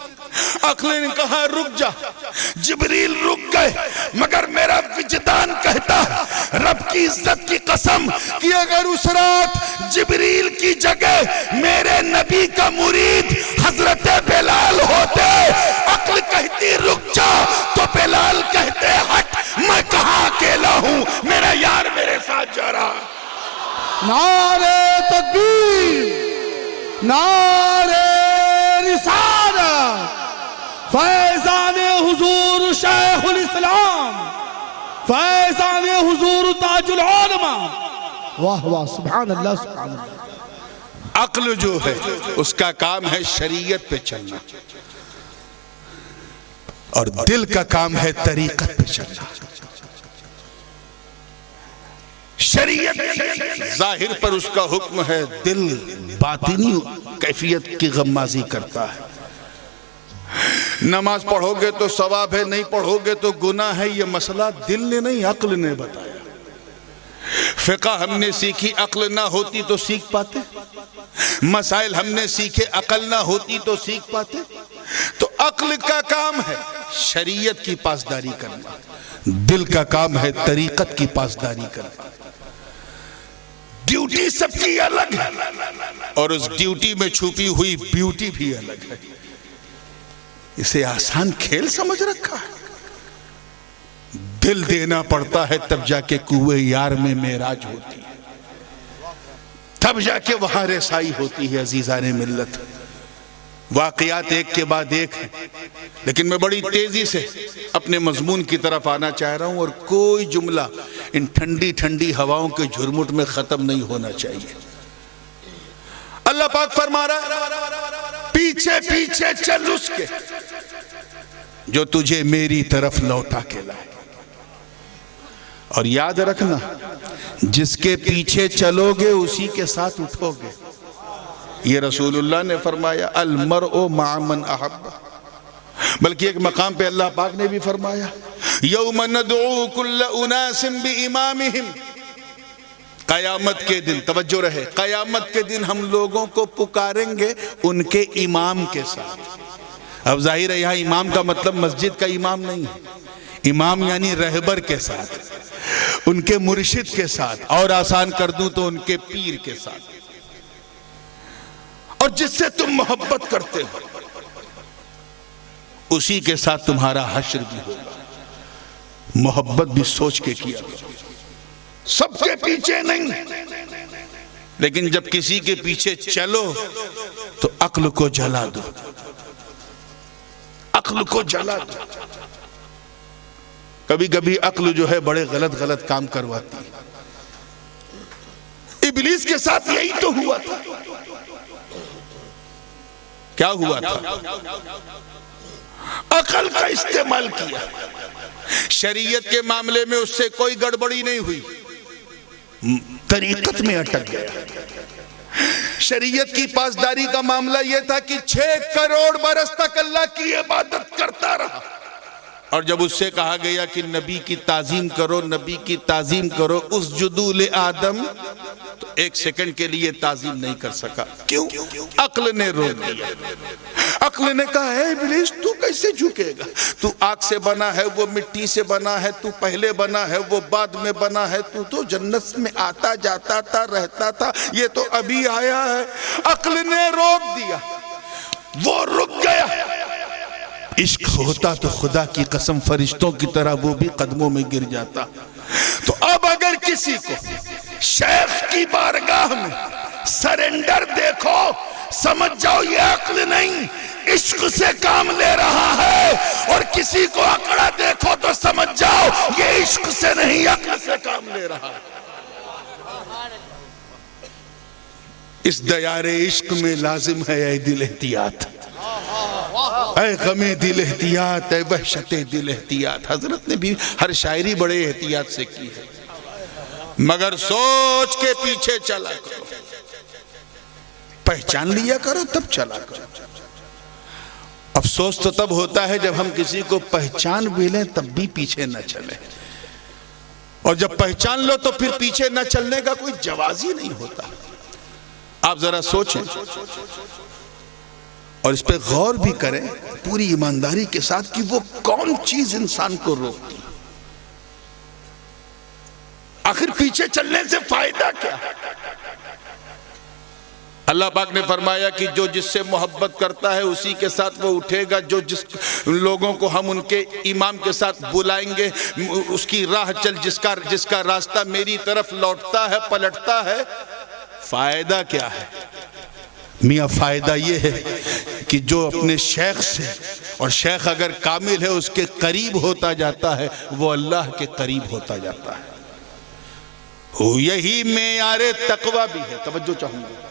عقل نے کہا رک جا، جبریل رک گئے، مگر میرا وجدان کہتا ہے رب کی عزت کی قسم کہ اگر اس رات جبریل کی جگہ میرے نبی کا مرید حضرت بلال ہوتے، عقل کہتی رک جا تو بلال کہتے ہٹ، میں کہاں اکیلا ہوں، میرا یار میرے ساتھ جا رہا۔ نعرہ تکبیر، نعرہ رسالت، فیضان حضور شیخ الاسلام، فیضان حضور تاج العلماء، واہ واہ، سبحان اللہ سبحان اللہ۔ عقل جو ہے اس کا کام ہے شریعت پہ چلنا، اور دل کا کام ہے طریقت پہ چلنا۔ شریعت ظاہر پر اس کا حکم ہے، دل باطنی کیفیت کی غمازی کرتا ہے۔ نماز پڑھو گے تو ثواب ہے، نہیں پڑھو گے تو گناہ ہے، یہ مسئلہ دل نے نہیں عقل نے بتایا۔ فقہ ہم نے سیکھی، عقل نہ ہوتی تو سیکھ پاتے؟ مسائل ہم نے سیکھے، عقل نہ ہوتی تو سیکھ پاتے؟ تو عقل کا کام ہے شریعت کی پاسداری کرنا، دل کا کام ہے طریقت کی پاسداری کرنا۔ ڈیوٹی سب کی الگ ہے، اور اس ڈیوٹی میں چھپی ہوئی بیوٹی بھی الگ ہے۔ اسے آسان کھیل سمجھ رکھا ہے؟ دل دینا پڑتا ہے تب جا کے کوئے یار میں معراج ہوتی ہے، تب جا کے وہاں رسائی ہوتی ہے۔ عزیزان ملت، واقعات ایک کے بعد ایک ہیں، لیکن میں بڑی تیزی سے اپنے مضمون کی طرف آنا چاہ رہا ہوں، اور کوئی جملہ ان ٹھنڈی ٹھنڈی ہواؤں کے جھرمٹ میں ختم نہیں ہونا چاہیے۔ اللہ پاک فرما رہا ہے پیچھے پیچھے چل اس کے جو تجھے میری طرف لوٹا کے لائے۔ اور یاد رکھنا جس کے پیچھے چلو گے اسی کے ساتھ اٹھو گے. یہ رسول اللہ نے فرمایا المرء مع من احب. بلکہ ایک مقام پہ اللہ پاک نے بھی فرمایا یوم ندعو کل اناس بامامہم. قیامت کے دن توجہ رہے، قیامت کے دن ہم لوگوں کو پکاریں گے ان کے امام کے ساتھ. اب ظاہر ہے یہاں امام کا مطلب مسجد کا امام نہیں ہے، امام یعنی رہبر کے ساتھ، ان کے مرشد کے ساتھ، اور آسان کر دوں تو ان کے پیر کے ساتھ. اور جس سے تم محبت کرتے ہو اسی کے ساتھ تمہارا حشر بھی ہوگا. محبت بھی سوچ کے کیا کرو، سب کے پیچھے نہیں. لیکن جب کسی کے پیچھے چلو تو عقل کو جلا دو، عقل کو جلا دو. کبھی کبھی عقل جو ہے بڑے غلط کام کرواتی ہے. ابلیس کے ساتھ یہی تو ہوا تھا. کیا ہوا تھا؟ عقل کا استعمال کیا. شریعت کے معاملے میں اس سے کوئی گڑبڑی نہیں ہوئی، طریقت میں اٹک گیا. شریعت کی پاسداری کا معاملہ یہ تھا کہ 6 کروڑ برس تک اللہ کی عبادت کرتا رہا. اور جب اس سے کہا گیا کہ نبی کی تعظیم کرو، نبی کی تعظیم کرو، اسجدوا لآدم، تو 1 سیکنڈ کے لیے تعظیم نہیں کر سکا. کیوں؟ عقل نے روک دیا. عقل نے کہا اے ابلیس تو کیسے جھکے گا؟ تو آگ سے بنا ہے، وہ مٹی سے بنا ہے، تو پہلے بنا ہے، وہ بعد میں بنا ہے، تو جنت میں آتا جاتا تھا، رہتا تھا، یہ تو ابھی آیا ہے. عقل نے روک دیا، وہ رک گیا. عشق ہوتا تو خدا کی قسم فرشتوں کی طرح وہ بھی قدموں میں گر جاتا. تو اب اگر کسی کو شیخ کی بارگاہ میں سرنڈر دیکھو، سمجھ جاؤ یہ عقل نہیں، عشق سے کام لے رہا ہے. اور کسی کو اکڑا دیکھو تو سمجھ جاؤ یہ عشق سے نہیں، عقل سے کام لے رہا ہے. اس دیار عشق میں لازم ہے اے دل احتیاط، اے غم دل احتیاط، اے وحشت دل احتیاط. حضرت نے بھی ہر شاعری بڑے احتیاط سے کی ہے، مگر سوچ کے پیچھے چلا کرو، پہچان لیا کرو تب چلا کرو. افسوس تو تب ہوتا ہے جب ہم کسی کو پہچان بھی لیں تب بھی پیچھے نہ چلیں، اور جب پہچان لو تو پھر پیچھے نہ چلنے کا کوئی جواز ہی نہیں ہوتا. آپ ذرا سوچیں اور اس پہ غور بھی کریں پوری ایمانداری کے ساتھ کہ وہ کون چیز انسان کو روکتی. آخر پیچھے چلنے سے فائدہ کیا؟ اللہ پاک نے فرمایا کہ جو جس سے محبت کرتا ہے اسی کے ساتھ وہ اٹھے گا. جو جس لوگوں کو ہم ان کے امام کے ساتھ بلائیں گے اس کی راہ چل، جس کا راستہ میری طرف لوٹتا ہے، پلٹتا ہے. فائدہ کیا ہے؟ میاں فائدہ یہ ہے کہ جو اپنے شیخ سے، اور شیخ اگر کامل ہے اس کے قریب ہوتا جاتا ہے، وہ اللہ کے قریب ہوتا جاتا ہے. یہی معیار تقوی بھی ہے. توجہ چاہوں گا،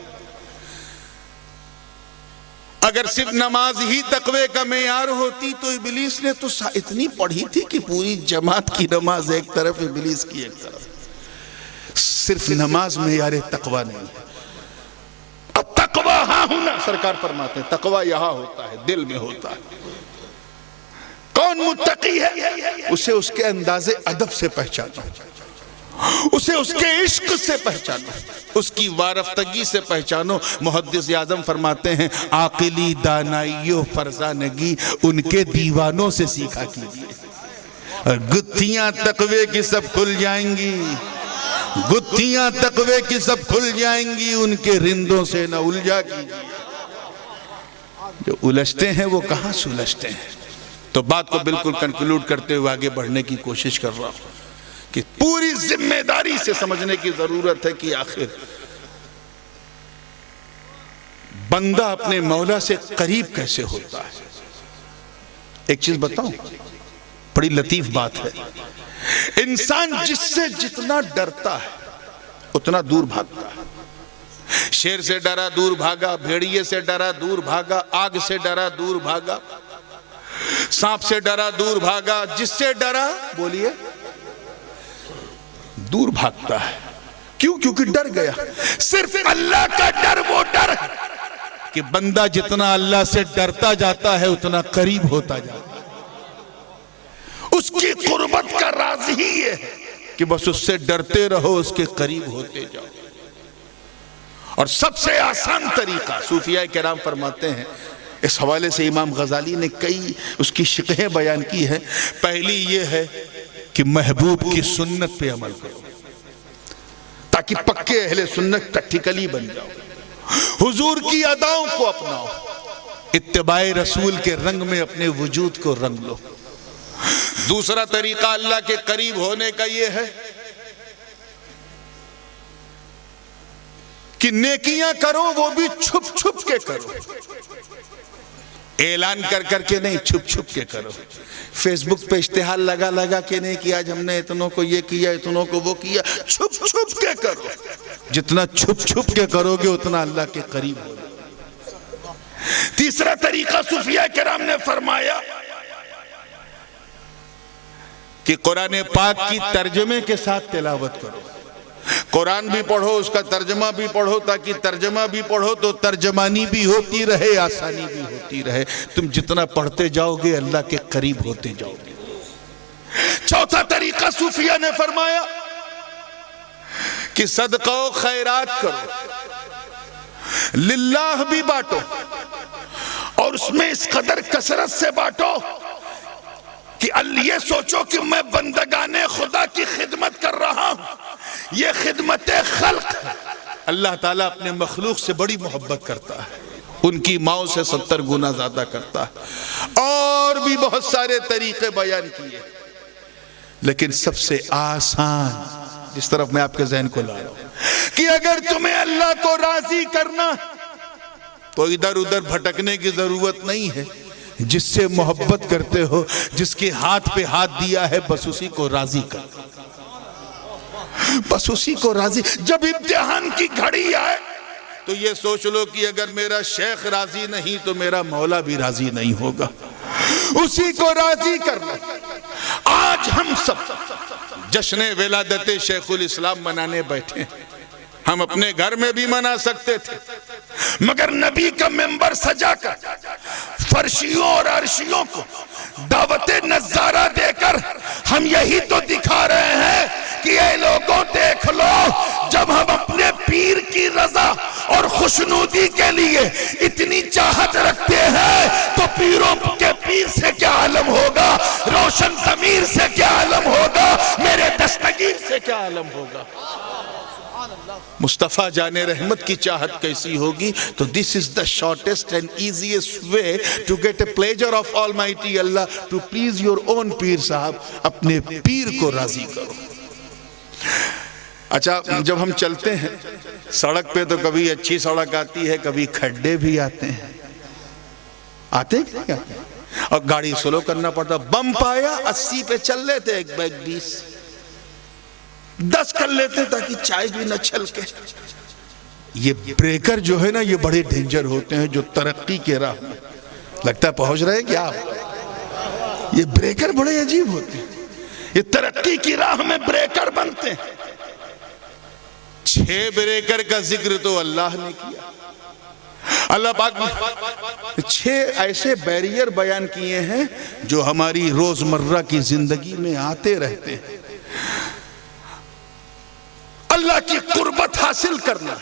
اگر صرف نماز ہی تقوی کا معیار ہوتی تو ابلیس نے تو اتنی پڑھی تھی کہ پوری جماعت کی نماز ایک طرف، ابلیس کی ایک طرف. صرف نماز معیار تقوی نہیں ہے. تقوی ہاں ہونا، سرکار فرماتے ہیں تقوی یہاں ہوتا ہے، دل میں ہوتا ہے. کون متقی ہے؟ اسے اس کے انداز ادب سے پہچانو، اسے اس کے عشق سے پہچانو، اس کی وارفتگی سے پہچانو. محدث اعظم فرماتے ہیں عاقلی دانائی و فرزانگی ان کے دیوانوں سے سیکھا کیجئے. گتھیاں تقوی کی سب کھل جائیں گی، گتھیاں تقوی کی سب کھل جائیں گی، ان کے رندوں سے نہ الجھا کیجئے. جو الجھتے ہیں وہ کہاں سلجھتے ہیں. تو بات کو بالکل کنکلوڈ کرتے ہوئے آگے بڑھنے کی کوشش کر رہا ہوں کہ پوری ذمہ داری سے سمجھنے کی ضرورت ہے کہ آخر بندہ اپنے مولا سے قریب کیسے ہوتا ہے. ایک چیز بتاؤں، بڑی لطیف بات ہے. انسان جس سے جتنا ڈرتا ہے اتنا دور بھاگتا ہے. شیر سے ڈرا دور بھاگا، بھیڑیے سے ڈرا دور بھاگا، آگ سے ڈرا دور بھاگا، سانپ سے ڈرا دور بھاگا. جس سے ڈرا بولیے دور بھاگتا ہے. کیوں؟ کیونکہ ڈر گیا. صرف اللہ کا ڈر وہ ڈر ہے کہ بندہ جتنا اللہ سے ڈرتا جاتا ہے اتنا قریب ہوتا جاتا ہے. اس کی قربت کا راز ہی یہ ہے کہ بس اس سے ڈرتے رہو، اس کے قریب ہوتے جاؤ. اور سب سے آسان طریقہ صوفیاء کرام فرماتے ہیں، اس حوالے سے امام غزالی نے کئی اس کی شقیں بیان کی ہیں. پہلی یہ ہے کہ محبوب کی سنت پہ عمل کرو تاکہ پکے اہل سنت پریکٹیکلی بن جاؤ. حضور کی اداؤں کو اپناؤ، اتباع رسول کے رنگ میں اپنے وجود کو رنگ لو. دوسرا طریقہ اللہ کے قریب ہونے کا یہ ہے کہ نیکیاں کرو، وہ بھی چھپ چھپ کے کرو. اعلان کر کر کے نہیں، چھپ چھپ کے کرو. فیس بک پہ اشتہار لگا لگا کے نہیں کہ آج ہم نے اتنوں کو یہ کیا، اتنوں کو وہ کیا. چھپ چھپ کے کرو. جتنا چھپ چھپ کے کرو گے اتنا اللہ کے قریب ہو. تیسرا طریقہ صوفیاء کرام نے فرمایا کہ قرآن پاک کی ترجمے کے ساتھ تلاوت کرو. قرآن بھی پڑھو، اس کا ترجمہ بھی پڑھو، تاکہ ترجمہ بھی پڑھو تو ترجمانی بھی ہوتی رہے، آسانی بھی ہوتی رہے. تم جتنا پڑھتے جاؤ گے اللہ کے قریب ہوتے جاؤ گے. چوتھا طریقہ صوفیاء نے فرمایا کہ صدقہ و خیرات کرو، للہ بھی بانٹو، اور اس میں اس قدر کثرت سے بانٹو کہ یہ سوچو کہ میں بندگان خدا کی خدمت کر رہا ہوں. یہ خدمت خلق ہے. اللہ تعالیٰ اپنے مخلوق سے بڑی محبت کرتا ہے، ان کی ماؤں سے 70 گنا زیادہ کرتا ہے. اور بھی بہت سارے طریقے بیان کیے، لیکن سب سے آسان جس طرف میں آپ کے ذہن کو لا رہا ہوں کہ اگر تمہیں اللہ کو راضی کرنا تو ادھر ادھر بھٹکنے کی ضرورت نہیں ہے. جس سے محبت کرتے ہو، جس کے ہاتھ پہ ہاتھ دیا ہے، بس اسی کو راضی کر. بس اسی کو راضی. جب امتحان کی گھڑی آئے تو یہ سوچ لو کہ اگر میرا شیخ راضی نہیں تو میرا مولا بھی راضی نہیں ہوگا. اسی کو راضی کرنا. آج ہم سب جشن ولادت شیخ الاسلام منانے بیٹھے. ہم اپنے گھر میں بھی منا سکتے تھے، مگر نبی کا منبر سجا کر فرشیوں اور عرشیوں کو دعوت نظارہ دے کر ہم یہی تو دکھا رہے ہیں کہ اے لوگوں دیکھ لو، جب ہم اپنے پیر کی رضا اور خوشنودی کے لیے اتنی چاہت رکھتے ہیں تو پیروں کے پیر سے کیا عالم ہوگا، روشن ضمیر سے کیا عالم ہوگا، میرے دستگیر سے کیا عالم ہوگا. مصطفیٰ جان رحمت کی چاہت کیسی ہوگی. تو this is the shortest and easiest way to get a pleasure of Almighty Allah, to please your own پیر صاحب. اپنے پیر کو راضی کرو. اچھا، جب ہم چلتے ہیں سڑک پہ تو کبھی اچھی سڑک آتی ہے، کبھی کھڈے بھی آتے ہیں. آتے ہیں اور گاڑی سلو کرنا پڑتا. بمپ آیا 80 پہ چل لیتے، ایک بیگ 20 10 کر لیتے تاکہ چائے بھی نہ چھلکے. یہ بریکر جو ہے نا، یہ بڑے ڈینجر ہوتے ہیں جو ترقی کے راہ میں لگتا ہے پہنچ رہے ہیں کیا آپ. یہ بریکر بڑے عجیب ہوتے ہیں. یہ ترقی کی راہ میں بریکر بنتے ہیں. 6 بریکر کا ذکر تو اللہ نے کیا. اللہ پاک نے 6 ایسے بیریئر بیان کیے ہیں جو ہماری روزمرہ کی زندگی میں آتے رہتے ہیں. اللہ کی قربت حاصل کرنا.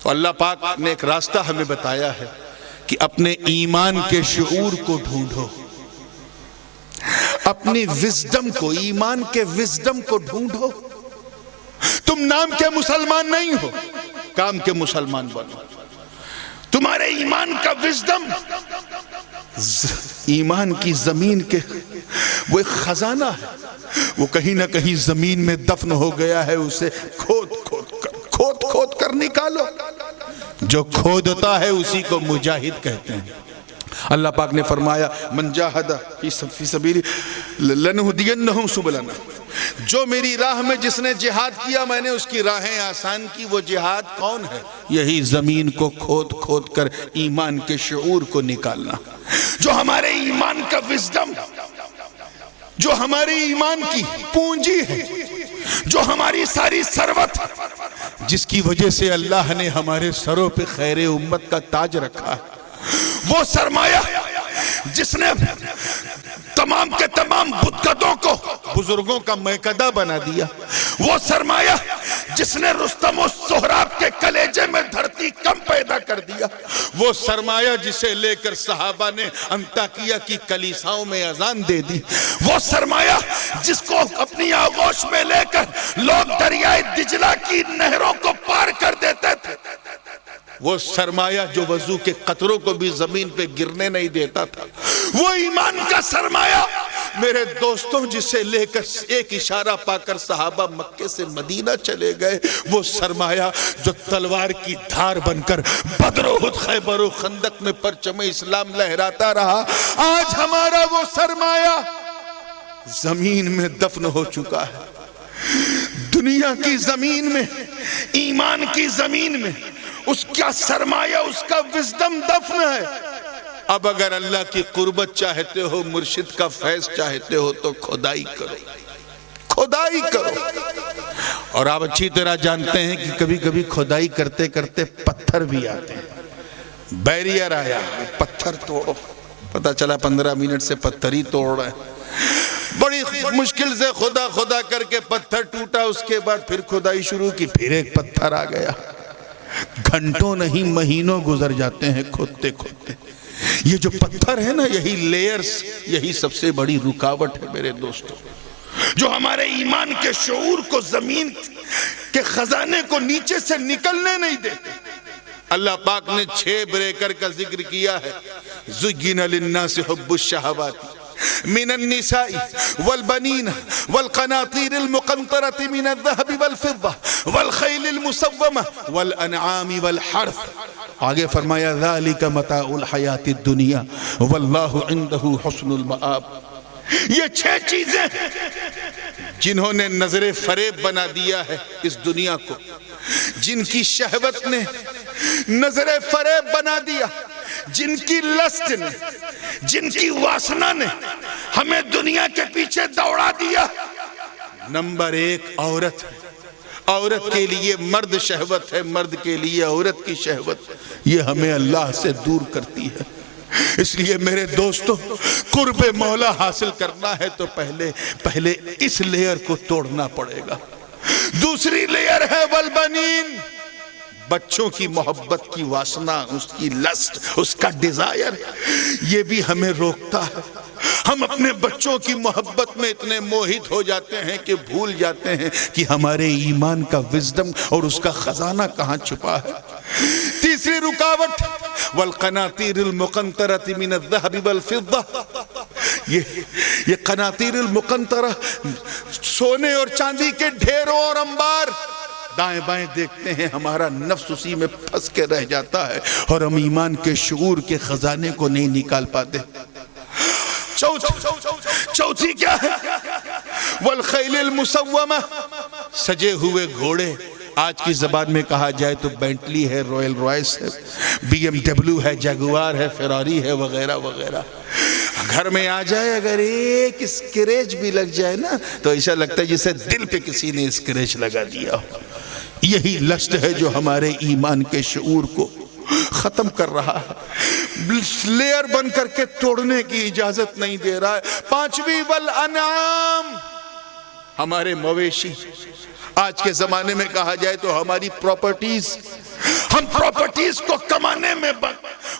تو اللہ پاک نے ایک راستہ ہمیں بتایا ہے کہ اپنے ایمان کے شعور کو ڈھونڈو، اپنی وزڈم کو، ایمان کے وزڈم کو ڈھونڈو. تم نام کے مسلمان نہیں ہو، کام کے مسلمان بنو. تمہارے ایمان کا وزڈم ایمان کی زمین کے وہ ایک خزانہ ہے، وہ کہیں نہ کہیں زمین میں دفن ہو گیا ہے. اسے کھود کر نکالو. جو کھودتا ہے اسی کو مجاہد کہتے ہیں. اللہ پاک نے فرمایا من جاہد فی سبیلی لنہدینہم سبلنا. جو میری راہ میں جس نے جہاد کیا میں نے اس کی راہیں آسان کی. وہ جہاد کون ہے؟ یہی زمین کو کھود کر ایمان کے شعور کو نکالنا. جو ہمارے ایمان کا وزڈم جو ہمارے ایمان کی پونجی ہے، جو ہماری ساری ثروت، جس کی وجہ سے اللہ نے ہمارے سروں پہ خیر امت کا تاج رکھا ہے، وہ سرمایہ جس نے تمام کے تمام بدکدوں کو بزرگوں کا میکدہ بنا دیا، وہ سرمایہ جس نے رستم و سہراب کے کلیجے میں دھرتی کم پیدا کر دیا، وہ سرمایہ جسے لے کر صحابہ نے انطاکیہ کی کلیساؤں میں اذان دے دی، وہ سرمایہ جس کو اپنی آغوش میں لے کر لوگ دریائے دجلہ کی نہروں کو پار کر دیتے تھے، وہ سرمایہ جو وضو کے قطروں کو بھی زمین پہ گرنے نہیں دیتا تھا، وہ ایمان کا سرمایہ میرے دوستوں جسے لے کر ایک اشارہ پا کر صحابہ مکے سے مدینہ چلے گئے، وہ سرمایہ جو تلوار کی دھار بن کر بدر و احد خیبر و خندق میں پرچم اسلام لہراتا رہا، آج ہمارا وہ سرمایہ زمین میں دفن ہو چکا ہے۔ دنیا کی زمین میں، ایمان کی زمین میں اس کا سرمایہ، اس کا وزڈم دفن ہے۔ اب اگر اللہ کی قربت چاہتے ہو، مرشد کا فیض چاہتے ہو تو کھدائی کرو، کھدائی کرو۔ اور آپ اچھی طرح جانتے ہیں کہ کبھی کبھی کھدائی کرتے کرتے پتھر بھی آتے ہیں، بیریئر آیا، پتھر توڑو، پتہ چلا 15 منٹ سے پتھر ہی توڑ رہے ہیں، بڑی مشکل سے خدا کر کے پتھر ٹوٹا، اس کے بعد پھر کھدائی شروع کی، پھر ایک پتھر آ گیا، گھنٹوں نہیں مہینوں گزر جاتے ہیں کھودتے کھودتے۔ یہ جو پتھر ہے نا، یہی لیئرز، یہی سب سے بڑی رکاوٹ ہے میرے دوستوں، جو ہمارے ایمان کے شعور کو، زمین کے خزانے کو نیچے سے نکلنے نہیں دیتے۔ اللہ پاک نے 6 بریکر کا ذکر کیا ہے، زُيِّنَ لِلنَّاسِ حُبُّ الشَّهَوَاتِ من النساء والبنين والقناطير المقنطرة من الذهب والفضة والخيل المسومة والأنعام والحرث، آگے فرمایا ذَلِكَ مَتَاعُ الْحَيَاةِ الدُّنْيَا وَاللَّهُ عِنْدَهُ حُسْنُ الْمَآبِ۔ یہ 6 چیزیں جنہوں نے نظر فریب بنا دیا ہے اس دنیا کو، جن کی شہوت نے نظر فریب بنا دیا، جن کی لسٹ نے، جن کی واسنا نے ہمیں دنیا کے پیچھے دوڑا دیا۔ نمبر 1 عورت ہے، عورت کے لیے مرد شہوت ہے، مرد کے لیے عورت کی شہوت، یہ ہمیں اللہ سے دور کرتی ہے۔ اس لیے میرے دوستو، قرب مولا حاصل کرنا ہے تو پہلے اس لیئر کو توڑنا پڑے گا۔ دوسری لیئر ہے والبنین، بچوں کی محبت کی واسنا، اس کی لسٹ، اس کا ڈیزائر، یہ بھی ہمیں روکتا ہے۔ ہم اپنے بچوں کی محبت میں اتنے موہت ہو جاتے ہیں کہ بھول جاتے ہیں کہ ہمارے ایمان کا وزڈم اور اس کا خزانہ کہاں چھپا ہے۔ تیسری رکاوٹ والقناطیر المقنطرة من الذهب والفضة، یہ قناطیر المقنطرہ، سونے اور چاندی کے ڈھیروں اور انبار، دائیں بائیں دیکھتے ہیں ہمارا نفس اسی میں پھنس کے رہ جاتا ہے اور ہم ایمان کے شعور کے خزانے کو نہیں نکال پاتے۔ چوتھی کیا ہے؟ والخیل المسومہ، سجے ہوئے گھوڑے، آج کی زبان میں کہا جائے تو بینٹلی ہے، رویل رائس ہے، بی ایم ڈبلیو ہے، جگوار ہے، فیراری ہے، وغیرہ وغیرہ۔ گھر میں آ جائے اگر ایک اسکریچ بھی لگ جائے نا تو ایسا لگتا ہے جسے دل پہ کسی نے اسکریچ لگا دیا ہو۔ یہی لسٹ ہے جو ہمارے ایمان کے شعور کو ختم کر رہا ہے، لیئر بن کر کے توڑنے کی اجازت نہیں دے رہا ہے۔ 5ویں والانعام، ہمارے مویشی، آج کے زمانے میں کہا جائے تو ہماری پراپرٹیز، ہم پراپرٹیز کو کمانے میں،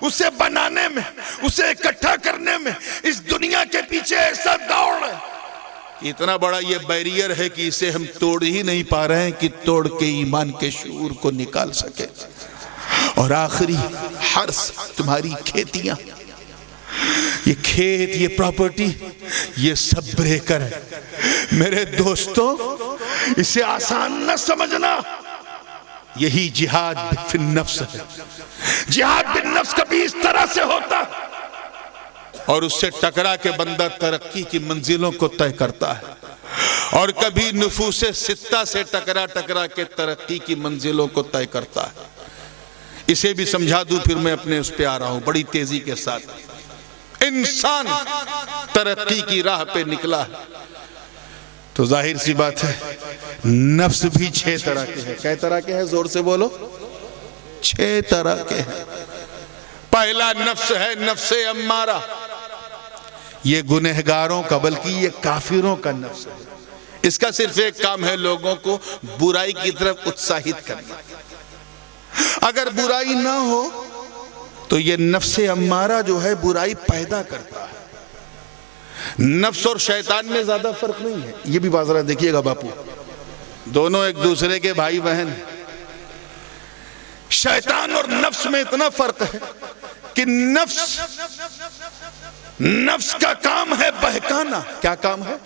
اسے بنانے میں، اسے اکٹھا کرنے میں اس دنیا کے پیچھے ایسا دوڑ ہے، اتنا بڑا یہ بیریئر ہے کہ اسے ہم توڑ ہی نہیں پا رہے ہیں کہ توڑ کے ایمان کے شعور کو نکال سکے۔ اور آخری حرث، تمہاری کھیتیاں، یہ کھیت، یہ پراپرٹی، یہ سب بریکر ہے میرے دوستو، اسے آسان نہ سمجھنا۔ یہی جہاد فی النفس ہے۔ جہاد فی النفس کبھی اس طرح سے ہوتا اور اس سے ٹکرا کے بندہ ترقی کی منزلوں کو طے کرتا ہے، اور کبھی نفوس ستہ سے ٹکرا کے ترقی کی منزلوں کو طے کرتا ہے۔ اسے بھی سمجھا دوں، پھر میں اپنے اس پہ آ رہا ہوں بڑی تیزی کے ساتھ۔ انسان ترقی کی راہ پہ نکلا ہے، تو ظاہر سی بات ہے نفس بھی 6 طرح کے ہیں. کئے طرح کے ہیں؟ زور سے بولو. 6 طرح کے ہیں. پہلا نفس ہے نفس امارہ. یہ گنہگاروں کا بلکہ یہ کافروں کا نفس ہے. اس کا صرف ایک کام ہے لوگوں کو برائی کی طرف اتساہت کرنا. اگر برائی نہ ہو تو یہ نفس امارہ جو ہے برائی پیدا کرتا ہے. نفس اور شیطان میں زیادہ فرق نہیں ہے. یہ بھی بازارہ دیکھیے گا باپو، دونوں ایک دوسرے کے بھائی بہن ہیں. شیطان اور نفس میں اتنا فرق ہے کہ نفس کا کام ہے بہکانا. کیا کام ہے؟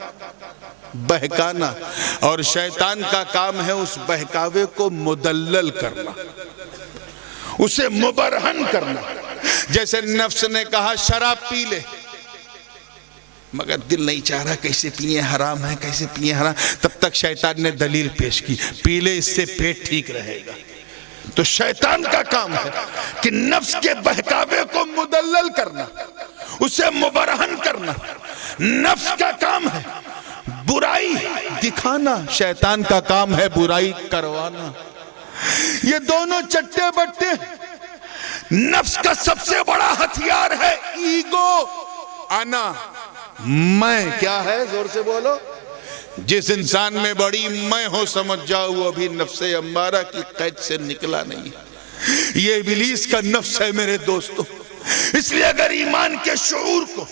بہکانا. اور شیطان کا کام ہے اس بہکاوے کو مدلل کرنا، اسے مبرہن کرنا. جیسے نفس نے کہا شراب پی لے، مگر دل نہیں چاہ رہا، کیسے پیئے، حرام ہے، کیسے پیئے حرام. تب تک شیطان نے دلیل پیش کی، پی لے، اس سے پیٹ ٹھیک رہے گا. تو شیطان کا کام ہے کہ نفس کے بہکاوے کو مدلل کرنا، اسے مبرہن کرنا. نفس کا کام ہے برائی دکھانا، شیطان کا کام ہے برائی کروانا. یہ دونوں چٹے بٹے. نفس کا سب سے بڑا ہتھیار ہے ایگو، انا، میں. کیا ہے؟ زور سے بولو. جس انسان میں بڑی میں ہو سمجھ جاؤ وہ ابھی نفس امارہ کی قید سے نکلا نہیں. یہ ابلیس کا نفس ہے میرے دوستو. اس لیے اگر ایمان کے شعور کو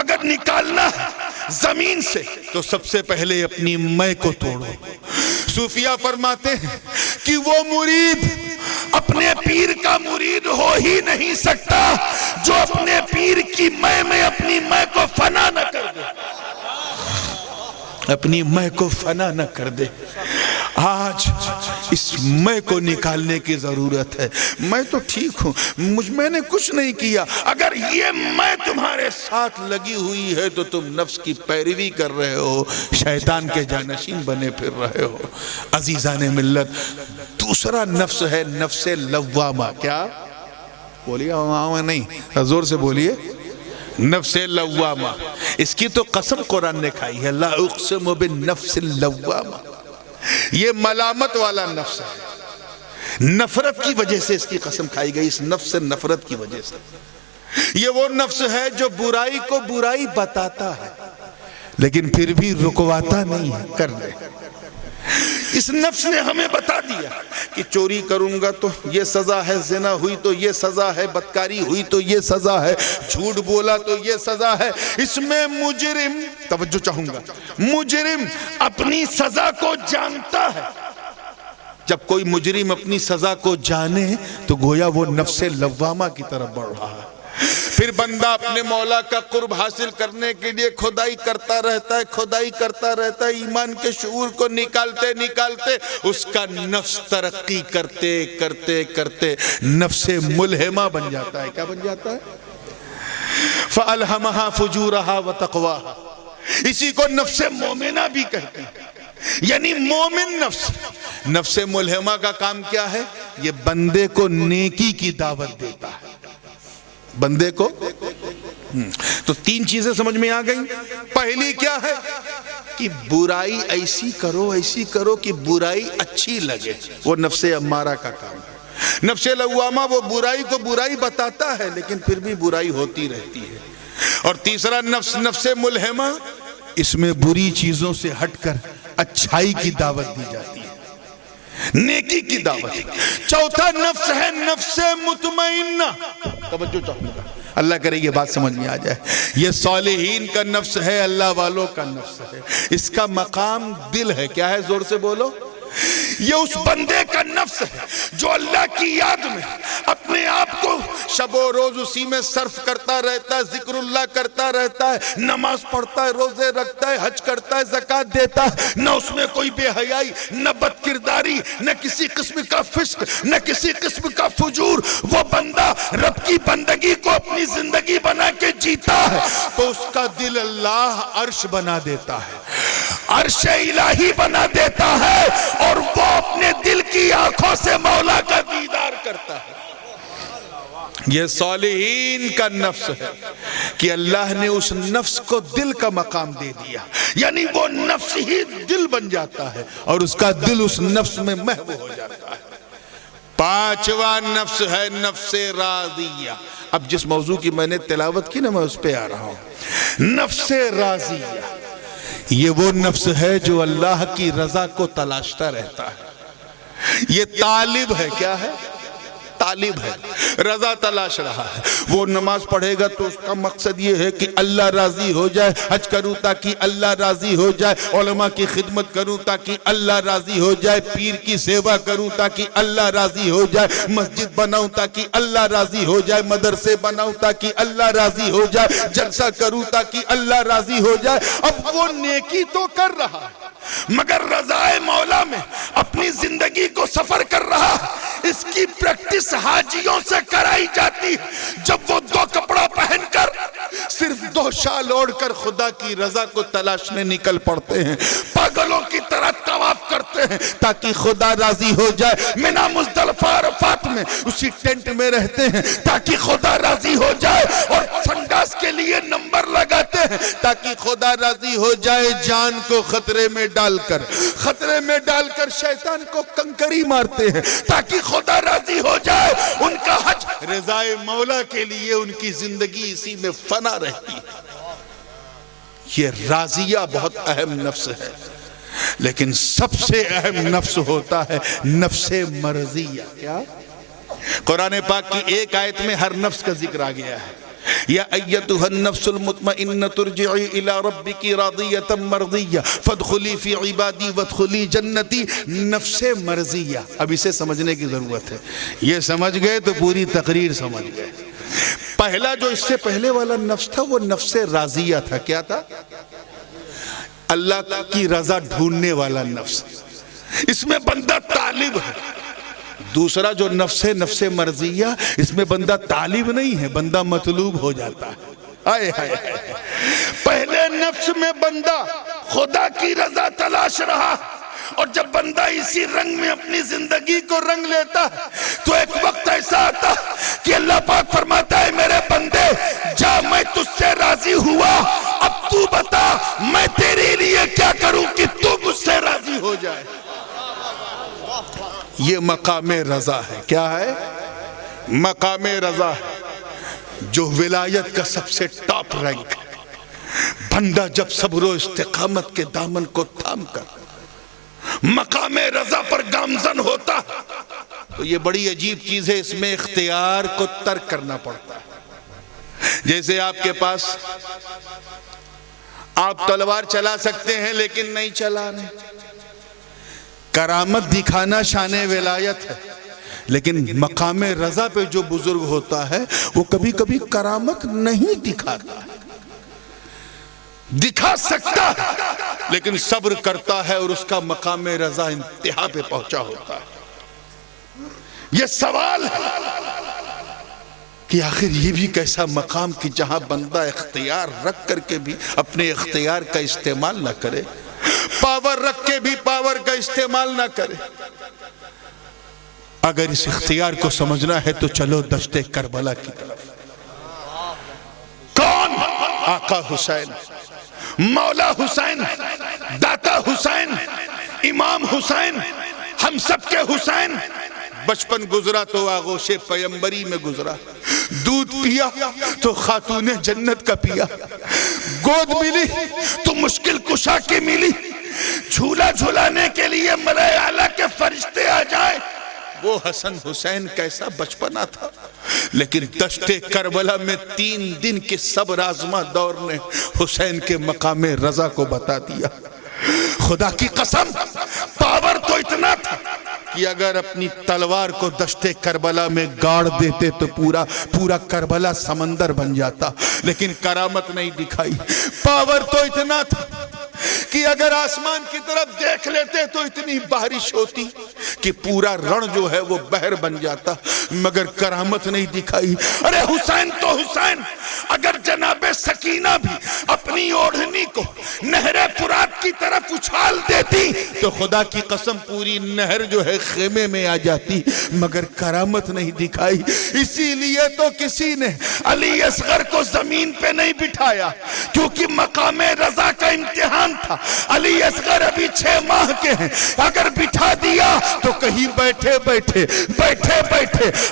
اگر نکالنا زمین سے تو سب سے پہلے اپنی میں کو توڑو. صوفیہ فرماتے ہیں کہ وہ مرید اپنے پیر کا مرید ہو ہی نہیں سکتا جو اپنے پیر کی میں اپنی میں کو فنا نہ کر دے. اپنی میں کو فنا نہ کر دے. آج اس میں کو نکالنے کی ضرورت ہے. میں تو ٹھیک ہوں، میں نے کچھ نہیں کیا. اگر یہ میں تمہارے ساتھ لگی ہوئی ہے تو تم نفس کی پیروی کر رہے ہو، شیطان کے جانشین بنے پھر رہے ہو. عزیزان ملت، دوسرا نفس ہے نفس لوامہ. کیا بولیے؟ نہیں، زور سے بولیے. نفس لوامہ. اس کی تو قسم قرآن نے کھائی ہے، لا اقسم بالنفس اللوامہ. یہ ملامت والا نفس ہے. نفرت کی وجہ سے اس کی قسم کھائی گئی، اس نفس سے نفرت کی وجہ سے. یہ وہ نفس ہے جو برائی کو برائی بتاتا ہے لیکن پھر بھی رکواتا نہیں ہے کرنے. اس نفس نے ہمیں بتا دیا کہ چوری کروں گا تو یہ سزا ہے، زنا ہوئی تو یہ سزا ہے، بدکاری ہوئی تو یہ سزا ہے، جھوٹ بولا تو یہ سزا ہے. اس میں مجرم، توجہ چاہوں گا، مجرم اپنی سزا کو جانتا ہے. جب کوئی مجرم اپنی سزا کو جانے تو گویا وہ نفس لوامہ کی طرف بڑھ رہا ہے. پھر بندہ اپنے مولا کا قرب حاصل کرنے کے لیے کھدائی کرتا رہتا ہے، کھدائی کرتا رہتا ہے. ایمان کے شعور کو نکالتے نکالتے اس کا نفس ترقی کرتے کرتے کرتے نفس ملہمہ بن جاتا ہے. کیا بن جاتا ہے؟ فَأَلْهَمَهَا فُجُورَهَا وَتَقْوَاهَا. اسی کو نفس مومنہ بھی کہتے ہیں، یعنی مومن نفس. نفس ملہمہ کا کام کیا ہے؟ یہ بندے کو نیکی کی دعوت دیتا ہے. بندے کو تو 3 چیزیں سمجھ میں آ گئی. پہلی کیا ہے کہ برائی ایسی کرو کہ برائی اچھی لگے. وہ نفس امارہ کا کام ہے. نفس لوامہ وہ برائی کو برائی بتاتا ہے لیکن پھر بھی برائی ہوتی رہتی ہے. اور تیسرا نفس ملہمہ، اس میں بری چیزوں سے ہٹ کر اچھائی کی دعوت دی جاتی ہے، نیکی کی دعوت. چوتھا نفس ہے نفس مطمئنہ. توجہ چاہوں گا، اللہ کرے یہ بات سمجھ میں آ جائے. یہ صالحین کا نفس ہے، اللہ والوں کا نفس ہے. اس کا مقام دل ہے. کیا ہے؟ زور سے بولو. یہ اس بندے کا نفس ہے جو اللہ کی یاد میں اپنے آپ کو شب و روز اسی میں صرف کرتا رہتا ہے، ذکر اللہ کرتا رہتا ہے، نماز پڑھتا ہے، روزے رکھتا ہے، حج کرتا ہے، زکوٰۃ دیتا ہے. نہ اس میں کوئی بے حیائی، نہ بد کرداری، نہ کسی قسم کا فسق، نہ کسی قسم کا فجور. وہ بندہ رب کی بندگی کو اپنی زندگی بنا کے جیتا ہے تو اس کا دل اللہ عرش بنا دیتا ہے، عرش الہی بنا دیتا ہے، اور وہ اپنے دل کی آنکھوں سے مولا کا دیدار کرتا ہے. یہ صالحین کا نفس ہے کہ کہ اللہ نے اس نفس کو دل کا مقام دے دیا، یعنی وہ نفس ہی دل بن جاتا ہے اور اس کا دل اس نفس میں محو ہو جاتا ہے۔ پانچواں نفس ہے نفس راضیہ۔ اب جس موضوع کی میں نے تلاوت کی نا، میں اس پہ آ رہا ہوں۔ نفس راضیہ یہ وہ نفس ہے جو اللہ کی رضا کو تلاشتا رہتا ہے، یہ طالب ہے۔ کیا ہے؟ طالب ہے، رضا تلاش رہا ہے۔ وہ نماز پڑھے گا تو اس کا مقصد یہ ہے کہ اللہ راضی ہو جائے، حج کروں تاکہ اللہ راضی ہو جائے، علماء کی خدمت کروں تاکہ اللہ راضی ہو جائے، پیر کی سیوا کروں تاکہ اللہ راضی ہو جائے، مسجد بناؤں تاکہ اللہ راضی ہو جائے، مدرسے بناؤں تاکہ اللہ راضی ہو جائے، جلسہ کروں تاکہ اللہ راضی ہو جائے۔ اب وہ نیکی تو کر رہا ہے مگر رضائے مولا میں اپنی زندگی کو سفر کر رہا ہے۔ اس کی پریکٹس حاجیوں سے کرائی جاتی ہے، جب وہ 2 کپڑا پہن کر صرف 2 شال اوڑھ کر خدا کی رضا کو تلاشنے نکل پڑتے ہیں، پاگلوں کی طرح طواف کرتے ہیں تاکہ خدا راضی ہو جائے۔ منا مزدلفہ عرفات میں اسی ٹینٹ میں رہتے ہیں تاکہ خدا راضی ہو جائے، اور سنڈاس کے لیے نمبر لگاتے ہیں تاکہ خدا راضی ہو جائے۔ جان کو خطرے میں ڈال کر شیطان کو کنکری مارتے ہیں تاکہ خدا راضی ہو جائے۔ ان کا حج رضائے مولا کے لیے، ان کی زندگی اسی میں فنا رہتی ہے۔ یہ راضیہ بہت اہم نفس ہے، لیکن سب سے اہم نفس ہوتا ہے نفس مرضیہ۔ کیا؟ قرآن پاک کی ایک آیت میں ہر نفس کا ذکر آ گیا ہے۔ یا ایتها النفس المطمئنة ارجعی الى ربک راضیۃ مرضیہ فادخلی فی عبادی وادخلی جنتی۔ نفس مرضیہ، اب اسے سمجھنے کی ضرورت ہے۔ یہ سمجھ گئے تو پوری تقریر سمجھ گئے۔ پہلا جو اس سے پہلے والا نفس تھا وہ نفس راضیہ تھا۔ کیا تھا؟ اللہ کی رضا ڈھونڈنے والا نفس، اس میں بندہ طالب ہے۔ دوسرا جو نفس مرضیہ، اس میں بندہ طالب نہیں ہے، بندہ مطلوب ہو جاتا ہے۔ آئے آئے آئے۔ پہلے نفس میں بندہ خدا کی رضا تلاش رہا، اور جب بندہ اسی رنگ میں اپنی زندگی کو رنگ لیتا تو ایک وقت ایسا آتا کہ اللہ پاک فرماتا ہے میرے بندے جا، میں تجھ سے راضی ہوا، اب تو بتا میں تیرے لیے کیا کروں کہ تو مجھ سے راضی ہو جائے۔ یہ مقام رضا ہے۔ کیا ہے؟ مقام رضا ہے، جو ولایت کا سب سے ٹاپ رینک ہے۔ بندہ جب صبر و استقامت کے دامن کو تھام کر مقام رضا پر گامزن ہوتا تو یہ بڑی عجیب چیز ہے، اس میں اختیار کو ترک کرنا پڑتا ہے۔ جیسے آپ کے پاس آپ تلوار چلا سکتے ہیں لیکن نہیں چلانے، کرامت دکھانا شان ولایت ہے، لیکن مقام رضا پہ جو بزرگ ہوتا ہے وہ کبھی کبھی کرامت نہیں دکھاتا، دکھا سکتا لیکن صبر کرتا ہے اور اس کا مقام رضا انتہا پہ پہنچا ہوتا ہے۔ یہ سوال ہے کہ آخر یہ بھی کیسا مقام کہ جہاں بندہ اختیار رکھ کر کے بھی اپنے اختیار کا استعمال نہ کرے، پاور رکھ کے بھی پاور کا استعمال نہ کرے۔ اگر اس اختیار کو سمجھنا ہے تو چلو دشت کربلا کی طرف۔ کون؟ آقا حسین، مولا حسین، داتا حسین، امام حسین، ہم سب کے حسین۔ بچپن گزرا تو آغوش پیمبری میں گزرا، دودھ پیا تو خاتون جنت کا پیا، گود ملی تو مشکل کشا کی ملی، جھولا جھولانے کے لیے ملائے اعلیٰ کے فرشتے آ جائیں۔ وہ حسن حسین کیسا بچپنا تھا، لیکن دشت کربلا میں 3 دن کے صبر آزما دور نے حسین کے مقام رضا کو بتا دیا۔ خدا کی قسم، پاور تو اتنا تھا کہ اگر اپنی تلوار کو دشت کربلا میں گاڑ دیتے تو پورا کربلا سمندر بن جاتا، لیکن کرامت نہیں دکھائی۔ پاور تو اتنا تھا کہ اگر آسمان کی طرف دیکھ لیتے تو اتنی بارش ہوتی کہ پورا رن جو ہے وہ بحر بن جاتا، مگر کرامت نہیں دکھائی۔ ارے حسین تو حسین، اگر جناب سکینہ بھی اپنی اوڑھنی کو نہر فرات کی طرف اچھال دیتی تو خدا کی قسم پوری نہر جو ہے خیمے میں آ جاتی، مگر کرامت نہیں دکھائی۔ اسی لیے تو کسی نے علی اصغر کو زمین پہ نہیں بٹھایا، کیونکہ مقام رضا کا امتحان تھا۔ علی اصغر ابھی 6 ماہ کے ہیں، اگر بٹھا دیا تو کہیں بیٹھے بیٹھے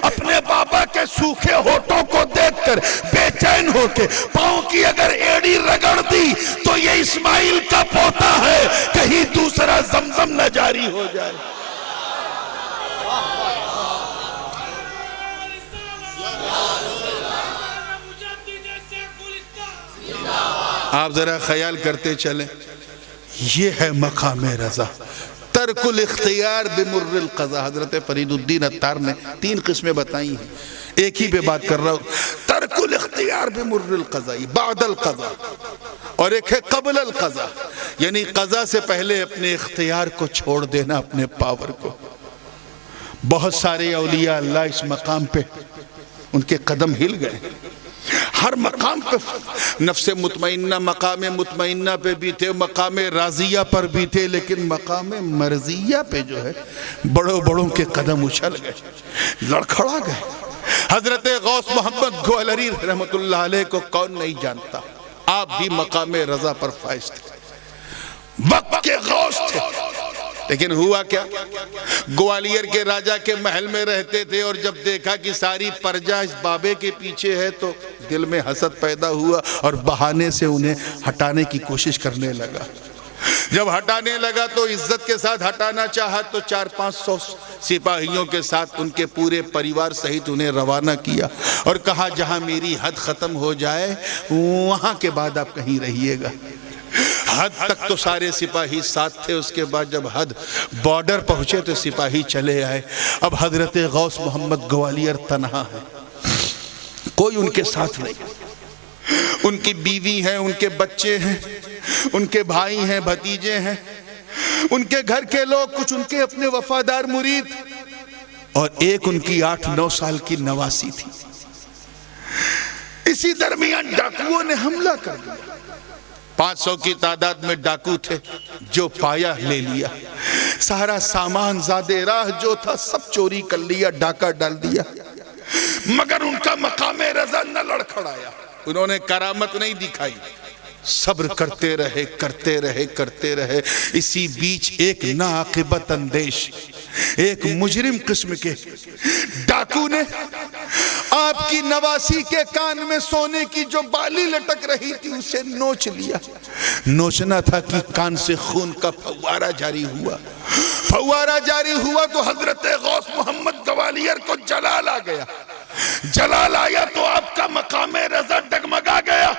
اپنے بابا کے سوکھے ہونٹوں کو دیکھ کر بے چین ہو کے پاؤں کی اگر ایڑی رگڑ دی تو یہ اسماعیل کا پوتا ہے، کہیں دوسرا زمزم نہ جاری ہو جائے۔ آپ ذرا خیال کرتے چلیں، یہ ہے مقام رضا، ترک الاختیار بمر القضاء۔ حضرت فرید الدین عطار نے 3 قسمیں بتائی ہیں، ایک ہی پہ بات کر رہا ہوں۔ ترک الاختیار بمر القضاء، بعد القضاء، اور ایک ہے قبل القضاء، یعنی قضاء سے پہلے اپنے اختیار کو چھوڑ دینا، اپنے پاور کو۔ بہت سارے اولیاء اللہ اس مقام پہ ان کے قدم ہل گئے، ہر مقام پہ نفس مطمئنہ، مقام مطمئنہ پہ بھی تھے، مقام راضیہ پر بھی تھے، لیکن مقام مرضیہ پہ جو ہے بڑوں کے قدم اچھل گئے، لڑکھڑا گئے۔ حضرت غوث محمد گوہلری رحمت اللہ علیہ کو کون نہیں جانتا، آپ بھی مقام رضا پر فائز تھے، وقت کے غوث تھے۔ لیکن ہوا کیا، گوالیر کے راجہ کے محل میں رہتے تھے، اور جب دیکھا کہ ساری پرجا اس بابے کے پیچھے ہے تو دل میں حسد پیدا ہوا اور بہانے سے انہیں ہٹانے کی کوشش کرنے لگا۔ جب ہٹانے لگا تو عزت کے ساتھ ہٹانا چاہا تو 400-500 سپاہیوں کے ساتھ ان کے پورے پریوار سہیت انہیں روانہ کیا اور کہا جہاں میری حد ختم ہو جائے وہاں کے بعد آپ کہیں رہیے گا۔ حد تک تو سارے سپاہی ساتھ تھے، اس کے بعد جب حد بارڈر پہنچے تو سپاہی چلے آئے۔ اب حضرت غوث محمد گوالیر تنہا ہے، کوئی ان کے ساتھ نہیں، ان کی بیوی ہیں، ان کے بچے ہیں، ان کے بھائی ہیں، بھتیجے ہیں، ان کے گھر کے لوگ، کچھ ان کے اپنے وفادار مرید، اور ایک ان کی 8-9 سال کی نواسی تھی۔ اسی درمیان ڈاکوؤں نے حملہ کر دیا، 500 کی تعداد میں ڈاکو تھے، جو پایا لے لیا، سارا سامان زادِ راہ جو تھا سب چوری کر لیا، ڈاکہ ڈال دیا، مگر ان کا مقام رضا نہ لڑکھڑایا، انہوں نے کرامت نہیں دکھائی، صبر کرتے رہے۔ اسی بیچ ایک ناعاقبت اندیش، ایک مجرم قسم کے ڈاکو نے آپ کی نواسی کے کان میں سونے کی جو بالی لٹک رہی تھی اسے نوچ لیا۔ نوچنا تھا کہ کان سے خون کا پھوارہ جاری ہوا تو حضرت غوث محمد گوالیر کو جلال آ گیا۔ جلال آیا تو آپ کا مقام رضا ڈگمگا گیا،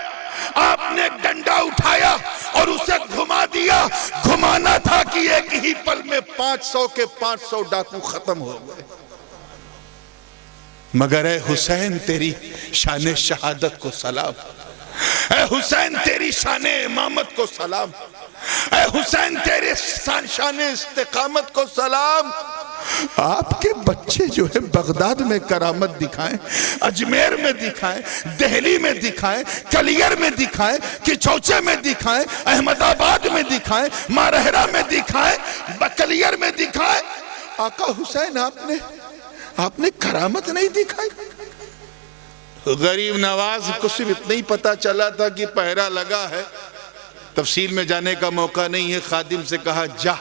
آپ نے ڈنڈا اٹھایا اور اسے گھما دیا۔ گھمانا تھا کہ ایک ہی پل میں 500 کے 500 ڈاکو ختم ہو گئے۔ مگر اے حسین تیری شان شہادت کو سلام، اے حسین تیری شان امامت کو سلام، اے حسین تیرے شان استقامت کو سلام۔ آپ کے بچے جو ہے بغداد میں کرامت دکھائیں، اجمیر میں دکھائیں، دہلی میں دکھائیں، کلیر میں دکھائیں، کچوچے میں دکھائیں، احمد آباد میں دکھائیں، مارہرہ میں دکھائیں، کلیر میں دکھائیں، آقا حسین آپ نے کرامت نہیں دکھائی۔ غریب نواز کو صرف اتنا ہی پتا چلا تھا کہ پہرا لگا ہے، تفصیل میں جانے کا موقع نہیں ہے، خادم سے کہا جا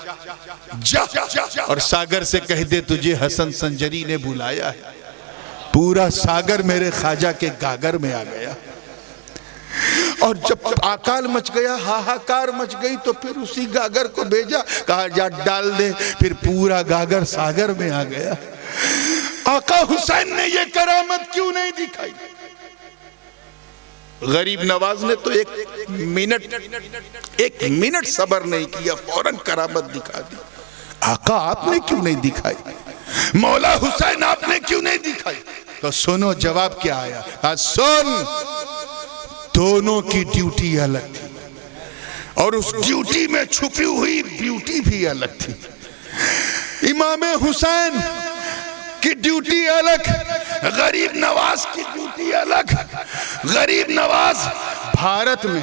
اور ساگر سے کہہ دے تجھے حسن سنجری نے بلایا ہے۔ پورا ساگر میرے خواجہ کے گاگر میں آ گیا، اور جب آکال مچ گیا، ہاہاکار مچ گئی، تو پھر اسی گاگر کو بھیجا، کہا جا ڈال دے، پھر پورا گاگر ساگر میں آ گیا۔ آقا حسین نے یہ کرامت کیوں نہیں دکھائی؟ غریب نواز نے تو ایک منٹ صبر نہیں کیا، فوراً کرامت دکھا دی۔ آقا آپ نے کیوں نہیں دکھائی؟ مولا حسین آپ نے کیوں نہیں دکھائی؟ تو سنو جواب کیا آیا، سن، دونوں کی ڈیوٹی الگ تھی۔ اور اس ڈیوٹی میں چھپی ہوئی بیوٹی بھی الگ تھی. امام حسین کی ڈیوٹی الگ، غریب نواز کی ڈیوٹی الگ. غریب نواز بھارت میں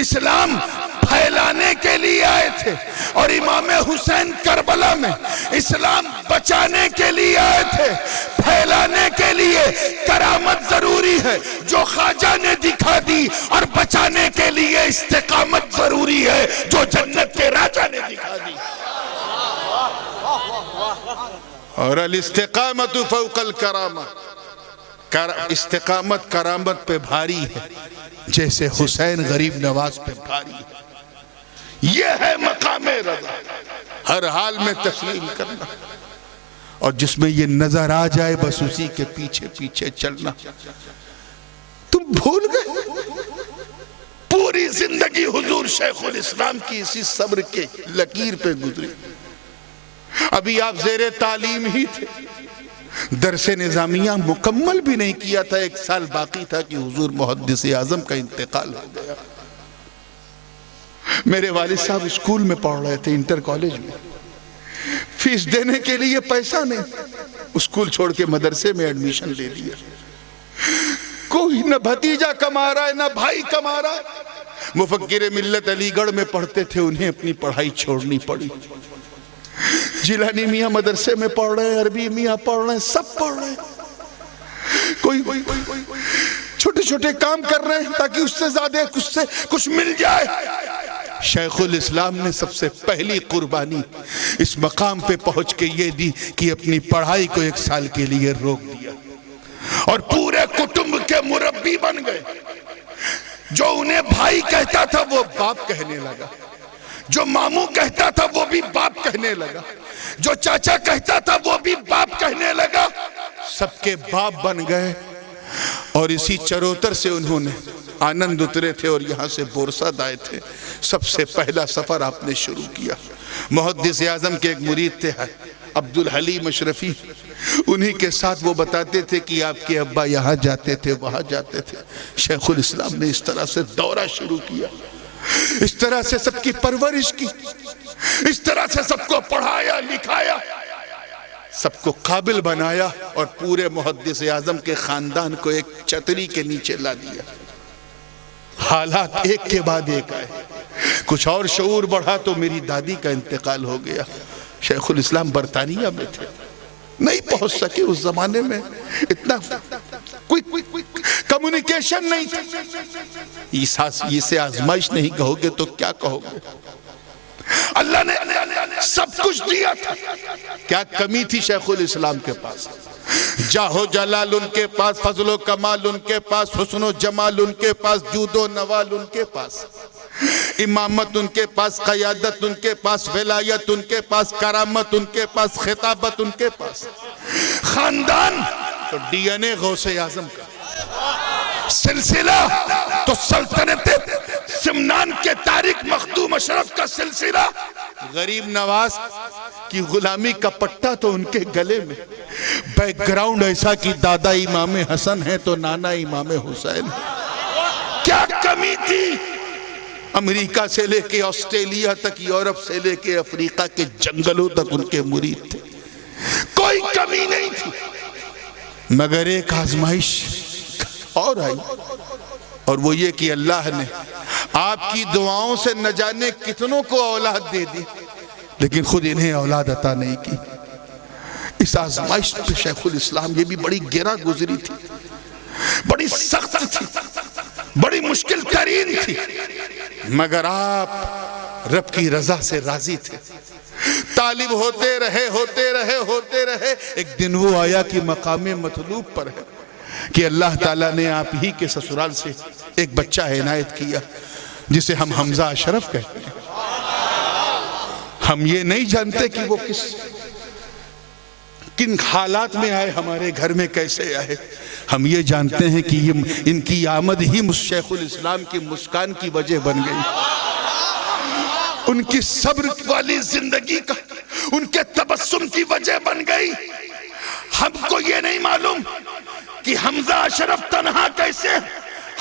اسلام پھیلانے کے لیے آئے تھے، اور امام حسین کربلا میں اسلام بچانے کے لیے آئے تھے. پھیلانے کے لیے کرامت ضروری ہے جو خواجہ نے دکھا دی، اور بچانے کے لیے استقامت ضروری ہے جو جنت کے راجہ نے دکھا دی. اور الاستقامت فوق الکرامہ، استقامت کرامت پہ بھاری ہے جیسے حسین غریب نواز پہ بھاری ہے. یہ ہے مقام رضا، ہر حال میں تسلیم کرنا، اور جس میں یہ نظر آ جائے بس اسی کے پیچھے پیچھے چلنا. تم بھول گئے پوری زندگی حضور شیخ الاسلام کی اسی صبر کے لکیر پہ گزری. ابھی آپ زیر تعلیم ہی تھے، درس نظامیہ مکمل بھی نہیں کیا تھا، 1 سال باقی تھا کہ حضور محدث اعظم کا انتقال ہو گیا. میرے والد صاحب اسکول میں پڑھ رہے تھے، انٹر کالج میں. فیس دینے کے لیے پیسہ نہیں، اسکول چھوڑ کے مدرسے میں ایڈمیشن لے لیا. کوئی نہ بھتیجا کما رہا ہے نہ بھائی کما رہا ہے. مفکر ملت علی گڑھ میں پڑھتے تھے، انہیں اپنی پڑھائی چھوڑنی پڑی. جیلانی میاں مدرسے میں پڑھ رہے ہیں، عربی میاں پڑھ رہے ہیں، سب پڑھ رہے ہیں. کوئی چھوٹے چھوٹے کام کر رہے ہیں تاکہ اس سے زیادہ کچھ مل جائے. شیخ الاسلام نے سب سے پہلی قربانی اس مقام پہ پہنچ کے یہ دی کہ اپنی پڑھائی کو 1 سال کے لیے روک دیا، اور پورے کٹمب کے مربی بن گئے. جو انہیں بھائی کہتا تھا وہ باپ کہنے لگا، جو ماموں کہتا تھا وہ بھی باپ کہنے لگا، جو چاچا کہتا تھا وہ بھی باپ کہنے لگا. سب کے باپ بن گئے، اور اسی چروتر سے انہوں نے آنند اترے تھے اور یہاں سے بورسد آئے تھے. سب سے پہلا سفر آپ نے شروع کیا. محدث اعظم کے ایک مرید تھے عبدالحلیم اشرفی، انہی کے ساتھ وہ بتاتے تھے کہ آپ کے ابا یہاں جاتے تھے وہاں جاتے تھے. شیخ الاسلام نے اس طرح سے دورہ شروع کیا، اس طرح سے سب کی پرورش کی، اس طرح سے سب کو پڑھایا لکھایا، سب کو قابل بنایا، اور پورے محدث اعظم کے خاندان کو ایک چھتری کے نیچے لا دیا. حالات ایک کے بعد ایک آئے. کچھ اور شعور بڑھا تو میری دادی کا انتقال ہو گیا. شیخ الاسلام برطانیہ میں تھے، نہیں پہنچ سکے. اس زمانے میں اتنا کوئی کمیونیکیشن نہیں تھا. اسے آزمائش نہیں کہو گے تو کیا کہو گے؟ اللہ نے سب کچھ دیا تھا. کیا کمی تھی شیخ الاسلام کے پاس؟ جاہ و جلال ان کے پاس، فضل و کمال ان کے پاس، حسن و جمال ان کے پاس، جود و نوال ان کے پاس، امامت ان کے پاس، قیادت ان کے پاس، ولایت ان کے پاس، کرامت ان کے پاس، خطابت ان کے پاس. خاندان تو ڈی این اے غوث اعظم کا، سلسلہ تو سلطنت سمنان کے طارق مخدوم اشرف کا سلسلہ. غریب نواز کی غلامی کا پٹا تو ان کے گلے میں. بیک گراؤنڈ ایسا کہ دادا امام حسن ہے تو نانا امام حسین ہے. کیا کمی تھی؟ امریکہ سے لے کے آسٹریلیا تک، یورپ سے لے کے افریقہ کے جنگلوں تک ان کے مرید تھے. کوئی کمی نہیں تھی. مگر ایک آزمائش اور آئی، اور وہ یہ کہ اللہ نے آپ کی دعاؤں سے نہ جانے کتنوں کو اولاد دے دی، لیکن خود انہیں اولاد عطا نہیں کی. اس آزمائش پہ شیخ الاسلام یہ بھی بڑی گرا گزری تھی، بڑی سخت تھی، بڑی مشکل ترین تھی. مگر آپ رب کی رضا سے راضی تھے. طالب ہوتے رہے. ایک دن وہ آیا کہ مقام مطلوب پر ہے کہ اللہ تعالیٰ نے آپ ہی کے سسرال سے ایک بچہ عنایت کیا جسے ہم حمزہ اشرف کہتے ہیں. ہم یہ نہیں جانتے کہ وہ کن حالات میں آئے، ہمارے گھر میں کیسے آئے. ہم یہ جانتے ہیں کہ ان کی آمد ہی شیخ الاسلام کی مسکان کی وجہ بن گئی. ان کی صبر والی زندگی کا، ان کے تبسم کی وجہ بن گئی. ہم کو یہ نہیں معلوم کہ حمزہ اشرف تنہا کیسے.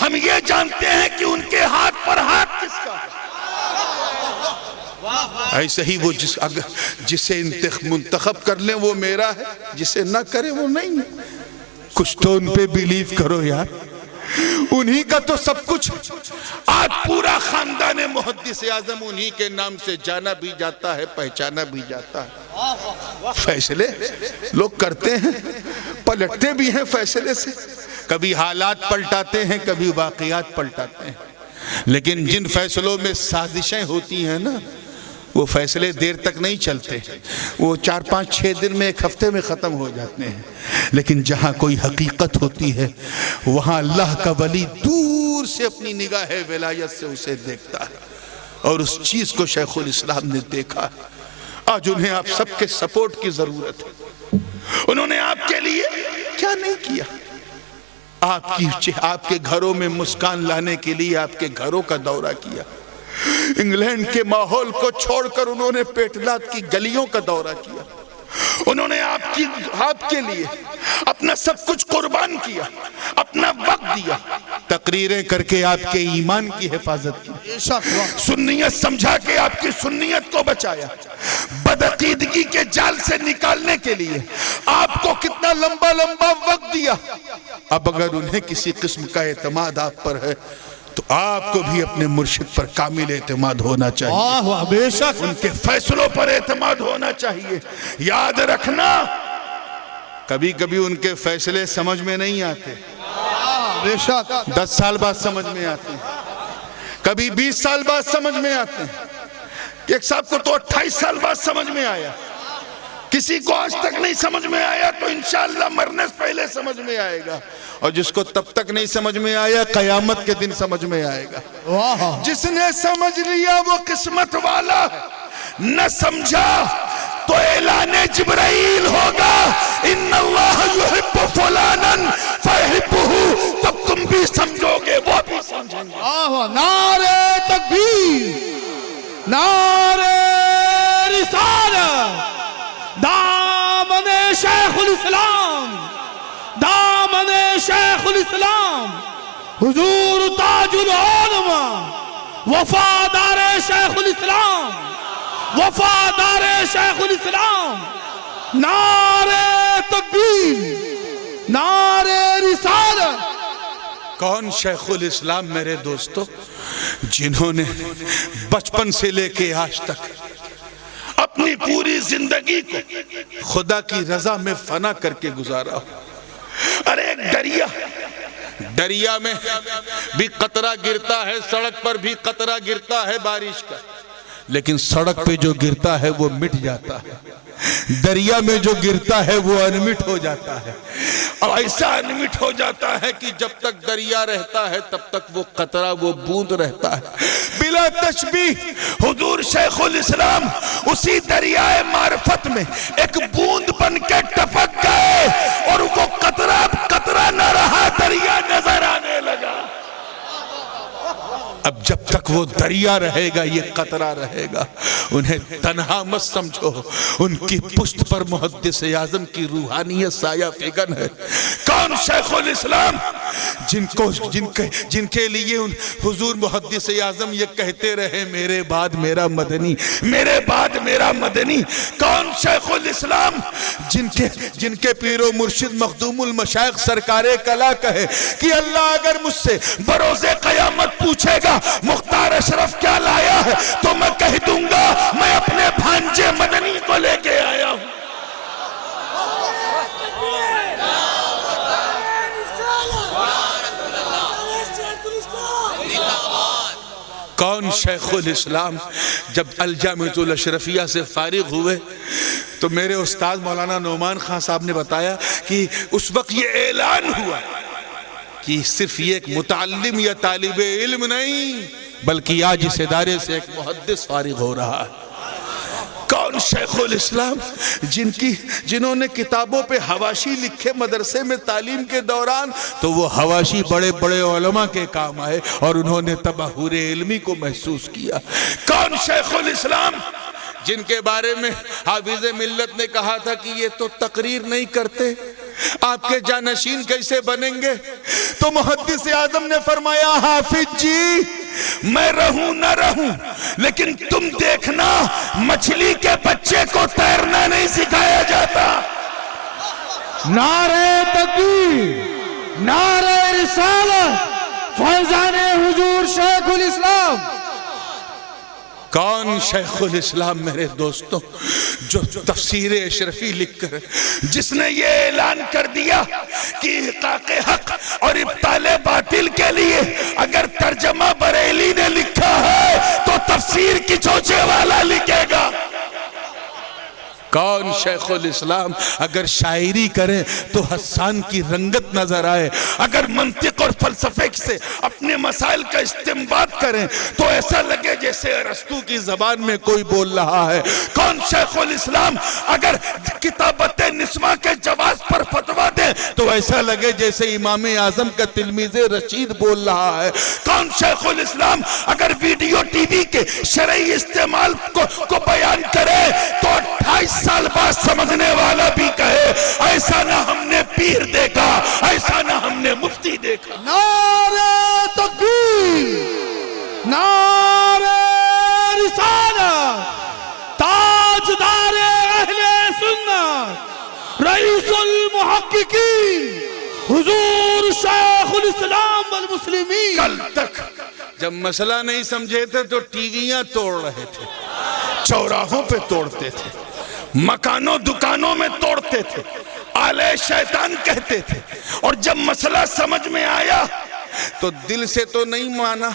ہم یہ جانتے ہیں کہ ان کے ہاتھ پر ہاتھ کس کا ہے. ایسے ہی وہ جسے منتخب کر لیں وہ میرا ہے، جسے نہ کرے وہ نہیں ہے۔ کچھ تو ان پہ بیلیو کرو یار، انہی کا تو سب کچھ۔ آج پورا خاندان محدث اعظم انہی کے نام سے جانا بھی جاتا ہے، پہچانا بھی جاتا ہے۔ فیصلے لوگ کرتے ہیں، پلٹتے بھی ہیں فیصلے سے، کبھی حالات پلٹاتے ہیں، کبھی واقعات پلٹاتے ہیں، لیکن جن فیصلوں میں سازشیں ہوتی ہیں نا، وہ فیصلے دیر تک نہیں چلتے، وہ 4 5 6 دن میں 1 ہفتے میں ختم ہو جاتے ہیں۔ لیکن جہاں کوئی حقیقت ہوتی ہے وہاں اللہ کا ولی دور سے اپنی نگاہ ولایت سے اسے دیکھتا ہے، اور اس چیز کو شیخ الاسلام نے دیکھا ہے۔ آج انہیں آپ سب کے سپورٹ کی ضرورت ہے۔ انہوں نے آپ کے لیے کیا نہیں کیا؟ آپ کے گھروں میں مسکان لانے کے لیے آپ کے گھروں کا دورہ کیا۔ انگلینڈ کے ماحول کو چھوڑ کر انہوں نے پیٹلات کی گلیوں کا دورہ کیا۔ انہوں نے آپ کے لیے اپنا سب کچھ قربان کیا، اپنا وقت دیا، تقریریں کر کے آپ کے ایمان کی حفاظت کی، سنیت سمجھا کے آپ کی سنیت کو بچایا، بدعقیدگی کے جال سے نکالنے کے لیے آپ کو کتنا لمبا لمبا وقت دیا۔ اب اگر انہیں کسی قسم کا اعتماد آپ پر ہے تو آپ کو بھی اپنے مرشد پر کامل اعتماد ہونا چاہیے، بے شک ان کے فیصلوں پر اعتماد ہونا چاہیے۔ یاد رکھنا، کبھی کبھی ان کے فیصلے سمجھ میں نہیں آتے، بے شک 10 سال بعد سمجھ میں آتے ہیں، کبھی 20 سال بعد سمجھ میں آتے ہیں۔ ایک صاحب کو تو 28 سال بعد سمجھ میں آیا، کسی کو آج تک نہیں سمجھ میں آیا تو انشاءاللہ مرنے سے پہلے سمجھ میں آئے گا، اور جس کو تب تک نہیں سمجھ میں آیا قیامت کے دن سمجھ میں آئے گا۔ جس نے سمجھ لیا وہ قسمت والا ہے، نہ سمجھا تو اعلان جبرائیل ہوگا، ان اللہ یحب فلانا فیحبہ، تب تم بھی سمجھو گے وہ بھی سمجھیں گے۔ نعرہ تکبیر، نعرہ رسالت، دامن شیخ الاسلام، دامن شیخ الاسلام، حضور تاج العلماء، وفادار شیخ الاسلام، وفادار شیخ الاسلام، نعرہ تکبیر، نعرہ رسالت۔ کون شیخ الاسلام میرے دوستو؟ جنہوں نے بچپن سے لے کے آج تک اپنی پوری زندگی کو خدا کی رضا میں فنا کر کے گزارا ہو۔ ارے ایک دریا میں بھی قطرہ گرتا ہے، سڑک پر بھی قطرہ گرتا ہے بارش کا، لیکن سڑک پہ جو گرتا ہے وہ مٹ جاتا ہے، دریا میں جو گرتا ہے وہ انمٹ ہو جاتا ہے، اور ایسا انمٹ ہو جاتا ہے کہ جب تک دریا رہتا ہے تب تک وہ قطرہ، وہ بوند رہتا ہے۔ بلا تشبیہ حضور شیخ الاسلام اسی دریائے معرفت میں ایک بوند بن کے ٹپک گئے، اور وہ قطرہ قطرہ نہ رہا، دریا نظر آنے لگا۔ اب جب تک وہ دریا رہے گا یہ قطرہ رہے گا، انہیں تنہا مت سمجھو، ان کی پشت پر محدث اعظم کی روحانیت سایہ فگن ہے۔ کون شیخ الاسلام جن کے لیے حضور محدث اعظم یہ کہتے رہے میرے بعد میرا مدنی، میرے بعد میرا مدنی؟ کون شیخ الاسلام جن کے پیر و مرشد مخدوم المشائخ سرکار کلا کہے کہ اللہ اگر مجھ سے بروز قیامت پوچھے گا مختار اشرف کیا لایا ہے تو میں کہہ دوں گا میں اپنے بھانجے مدنی کو لے کے آیا ہوں۔ کون شیخ الاسلام جب الجامعۃ الاشرفیہ سے فارغ ہوئے تو میرے استاد مولانا نعمان خان صاحب نے بتایا کہ اس وقت یہ اعلان ہوا کہ صرف یہ ایک متعلم یا طالب علم نہیں بلکہ آج اس ادارے سے ایک محدث فارغ ہو رہا ہے۔ کون شیخ الاسلام جنہوں نے کتابوں پہ حواشی لکھے مدرسے میں تعلیم کے دوران تو وہ حواشی بڑے بڑے علماء کے کام آئے اور انہوں نے تبحر علمی کو محسوس کیا۔ کون شیخ الاسلام جن کے بارے میں حافظ ملت نے کہا تھا کہ یہ تو تقریر نہیں کرتے، آپ کے جانشین کیسے بنیں گے؟ تو محدث اعظم نے فرمایا حافظ جی میں رہوں نہ رہوں، لیکن تم دیکھنا مچھلی کے بچے کو تیرنا نہیں سکھایا جاتا۔ نعرہ تکبیر، نعرہ رسالت، فیضان حضور شیخ الاسلام۔ کون شیخ الاسلام میرے دوستوں جو تفسیر اشرفی لکھ کر جس نے یہ اعلان کر دیا کہ احقاق حق اور ابطال باطل کے لیے اگر ترجمہ بریلی نے لکھا ہے تو تفسیر کی چوچے والا لکھے گا۔ کون شیخ الاسلام اگر شاعری کرے تو حسان کی رنگت نظر آئے، اگر منطق اور فلسفے سے اپنے مسائل کا استنباط کریں تو ایسا لگے جیسے ارسطو کی زبان میں کوئی بول رہا ہے۔ کون شیخ الاسلام اگر کتابت نسواں کے جواز پر فتویٰ دے تو ایسا لگے جیسے امام اعظم کا تلمیذ رشید بول رہا ہے۔ کون شیخ الاسلام اگر ویڈیو ٹی وی کے شرعی استعمال کو بیان کرے تو 28 سال بعد سمجھنے والا بھی کہے ایسا نہ ہم نے پیر دیکھا، ایسا نہ ہم نے مفتی دیکھا۔ نعرہ تکبیر، نعرہ رسالت، تاجدار اہل سنت، رئیس المحققین حضور شیخ الاسلام والمسلمین۔ کل تک جب مسئلہ نہیں سمجھے تھے تو ٹی ویاں توڑ رہے تھے، چوراہوں پہ توڑتے تھے، مکانوں دکانوں میں توڑتے تھے، آلے شیطان کہتے تھے، اور جب مسئلہ سمجھ میں آیا تو دل سے تو نہیں مانا،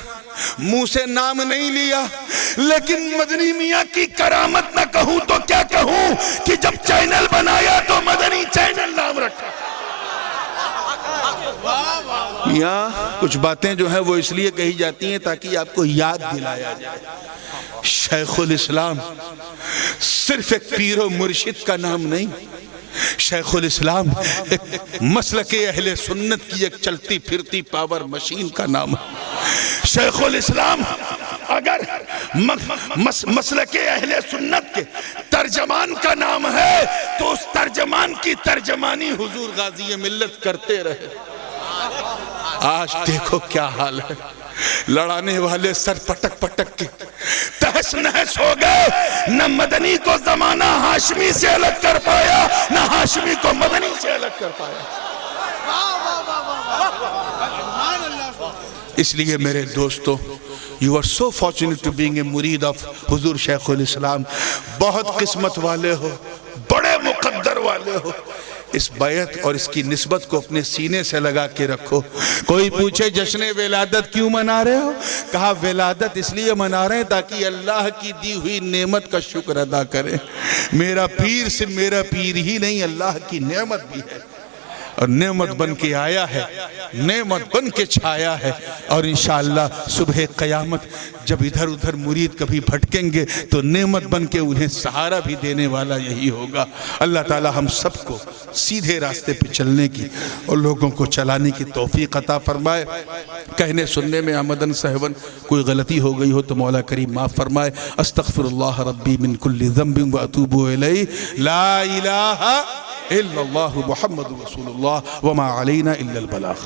منہ سے نام نہیں لیا، لیکن مدنی میاں کی کرامت نہ کہوں تو کیا کہوں کہ جب چینل بنایا تو مدنی چینل نام رکھا۔ میاں کچھ باتیں جو ہیں وہ اس لیے کہی جاتی ہیں تاکہ آپ کو یاد دلایا جائے۔ شیخ الاسلام صرف ایک پیر و مرشد کا نام نہیں، شیخ الاسلام ایک مسلک اہل سنت کی ایک چلتی پھرتی پاور مشین کا نام ہے۔ شیخ الاسلام اگر مسلک اہل سنت کے ترجمان کا نام ہے تو اس ترجمان کی ترجمانی حضور غازی ملت کرتے رہے۔ آج دیکھو کیا حال ہے، لڑانے والے سر پٹک پٹک کے تہس نہس ہو گئے، نہ مدنی کو زمانہ ہاشمی سے الگ کر پایا، نہ ہاشمی کو مدنی سے الگ کر پایا۔ اس لیے میرے دوستو you are so fortunate to being a مرید of حضور شیخ الاسلام، بہت قسمت والے ہو، بڑے مقدر والے ہو۔ اس بیعت اور اس کی نسبت کو اپنے سینے سے لگا کے رکھو۔ کوئی پوچھے جشن ولادت کیوں منا رہے ہو؟ کہا ولادت اس لیے منا رہے ہیں تاکہ اللہ کی دی ہوئی نعمت کا شکر ادا کریں۔ میرا پیر صرف میرا پیر ہی نہیں، اللہ کی نعمت بھی ہے، اور نعمت بن کے آیا ہے، نعمت بن کے چھایا ہے، اور انشاءاللہ صبح قیامت جب ادھر ادھر مرید کبھی بھٹکیں گے تو نعمت بن کے انہیں سہارا بھی دینے والا یہی ہوگا۔ اللہ تعالی ہم سب کو سیدھے راستے پہ چلنے کی اور لوگوں کو چلانے کی توفیق عطا فرمائے۔ کہنے سننے میں آمدن سہون کوئی غلطی ہو گئی ہو تو مولا کریم معاف فرمائے۔ استغفر اللہ ربی من کل ذنب واتوب الیہ، لا الہ الا اللہ محمد رسول اللہ وما علینا الا البلاغ۔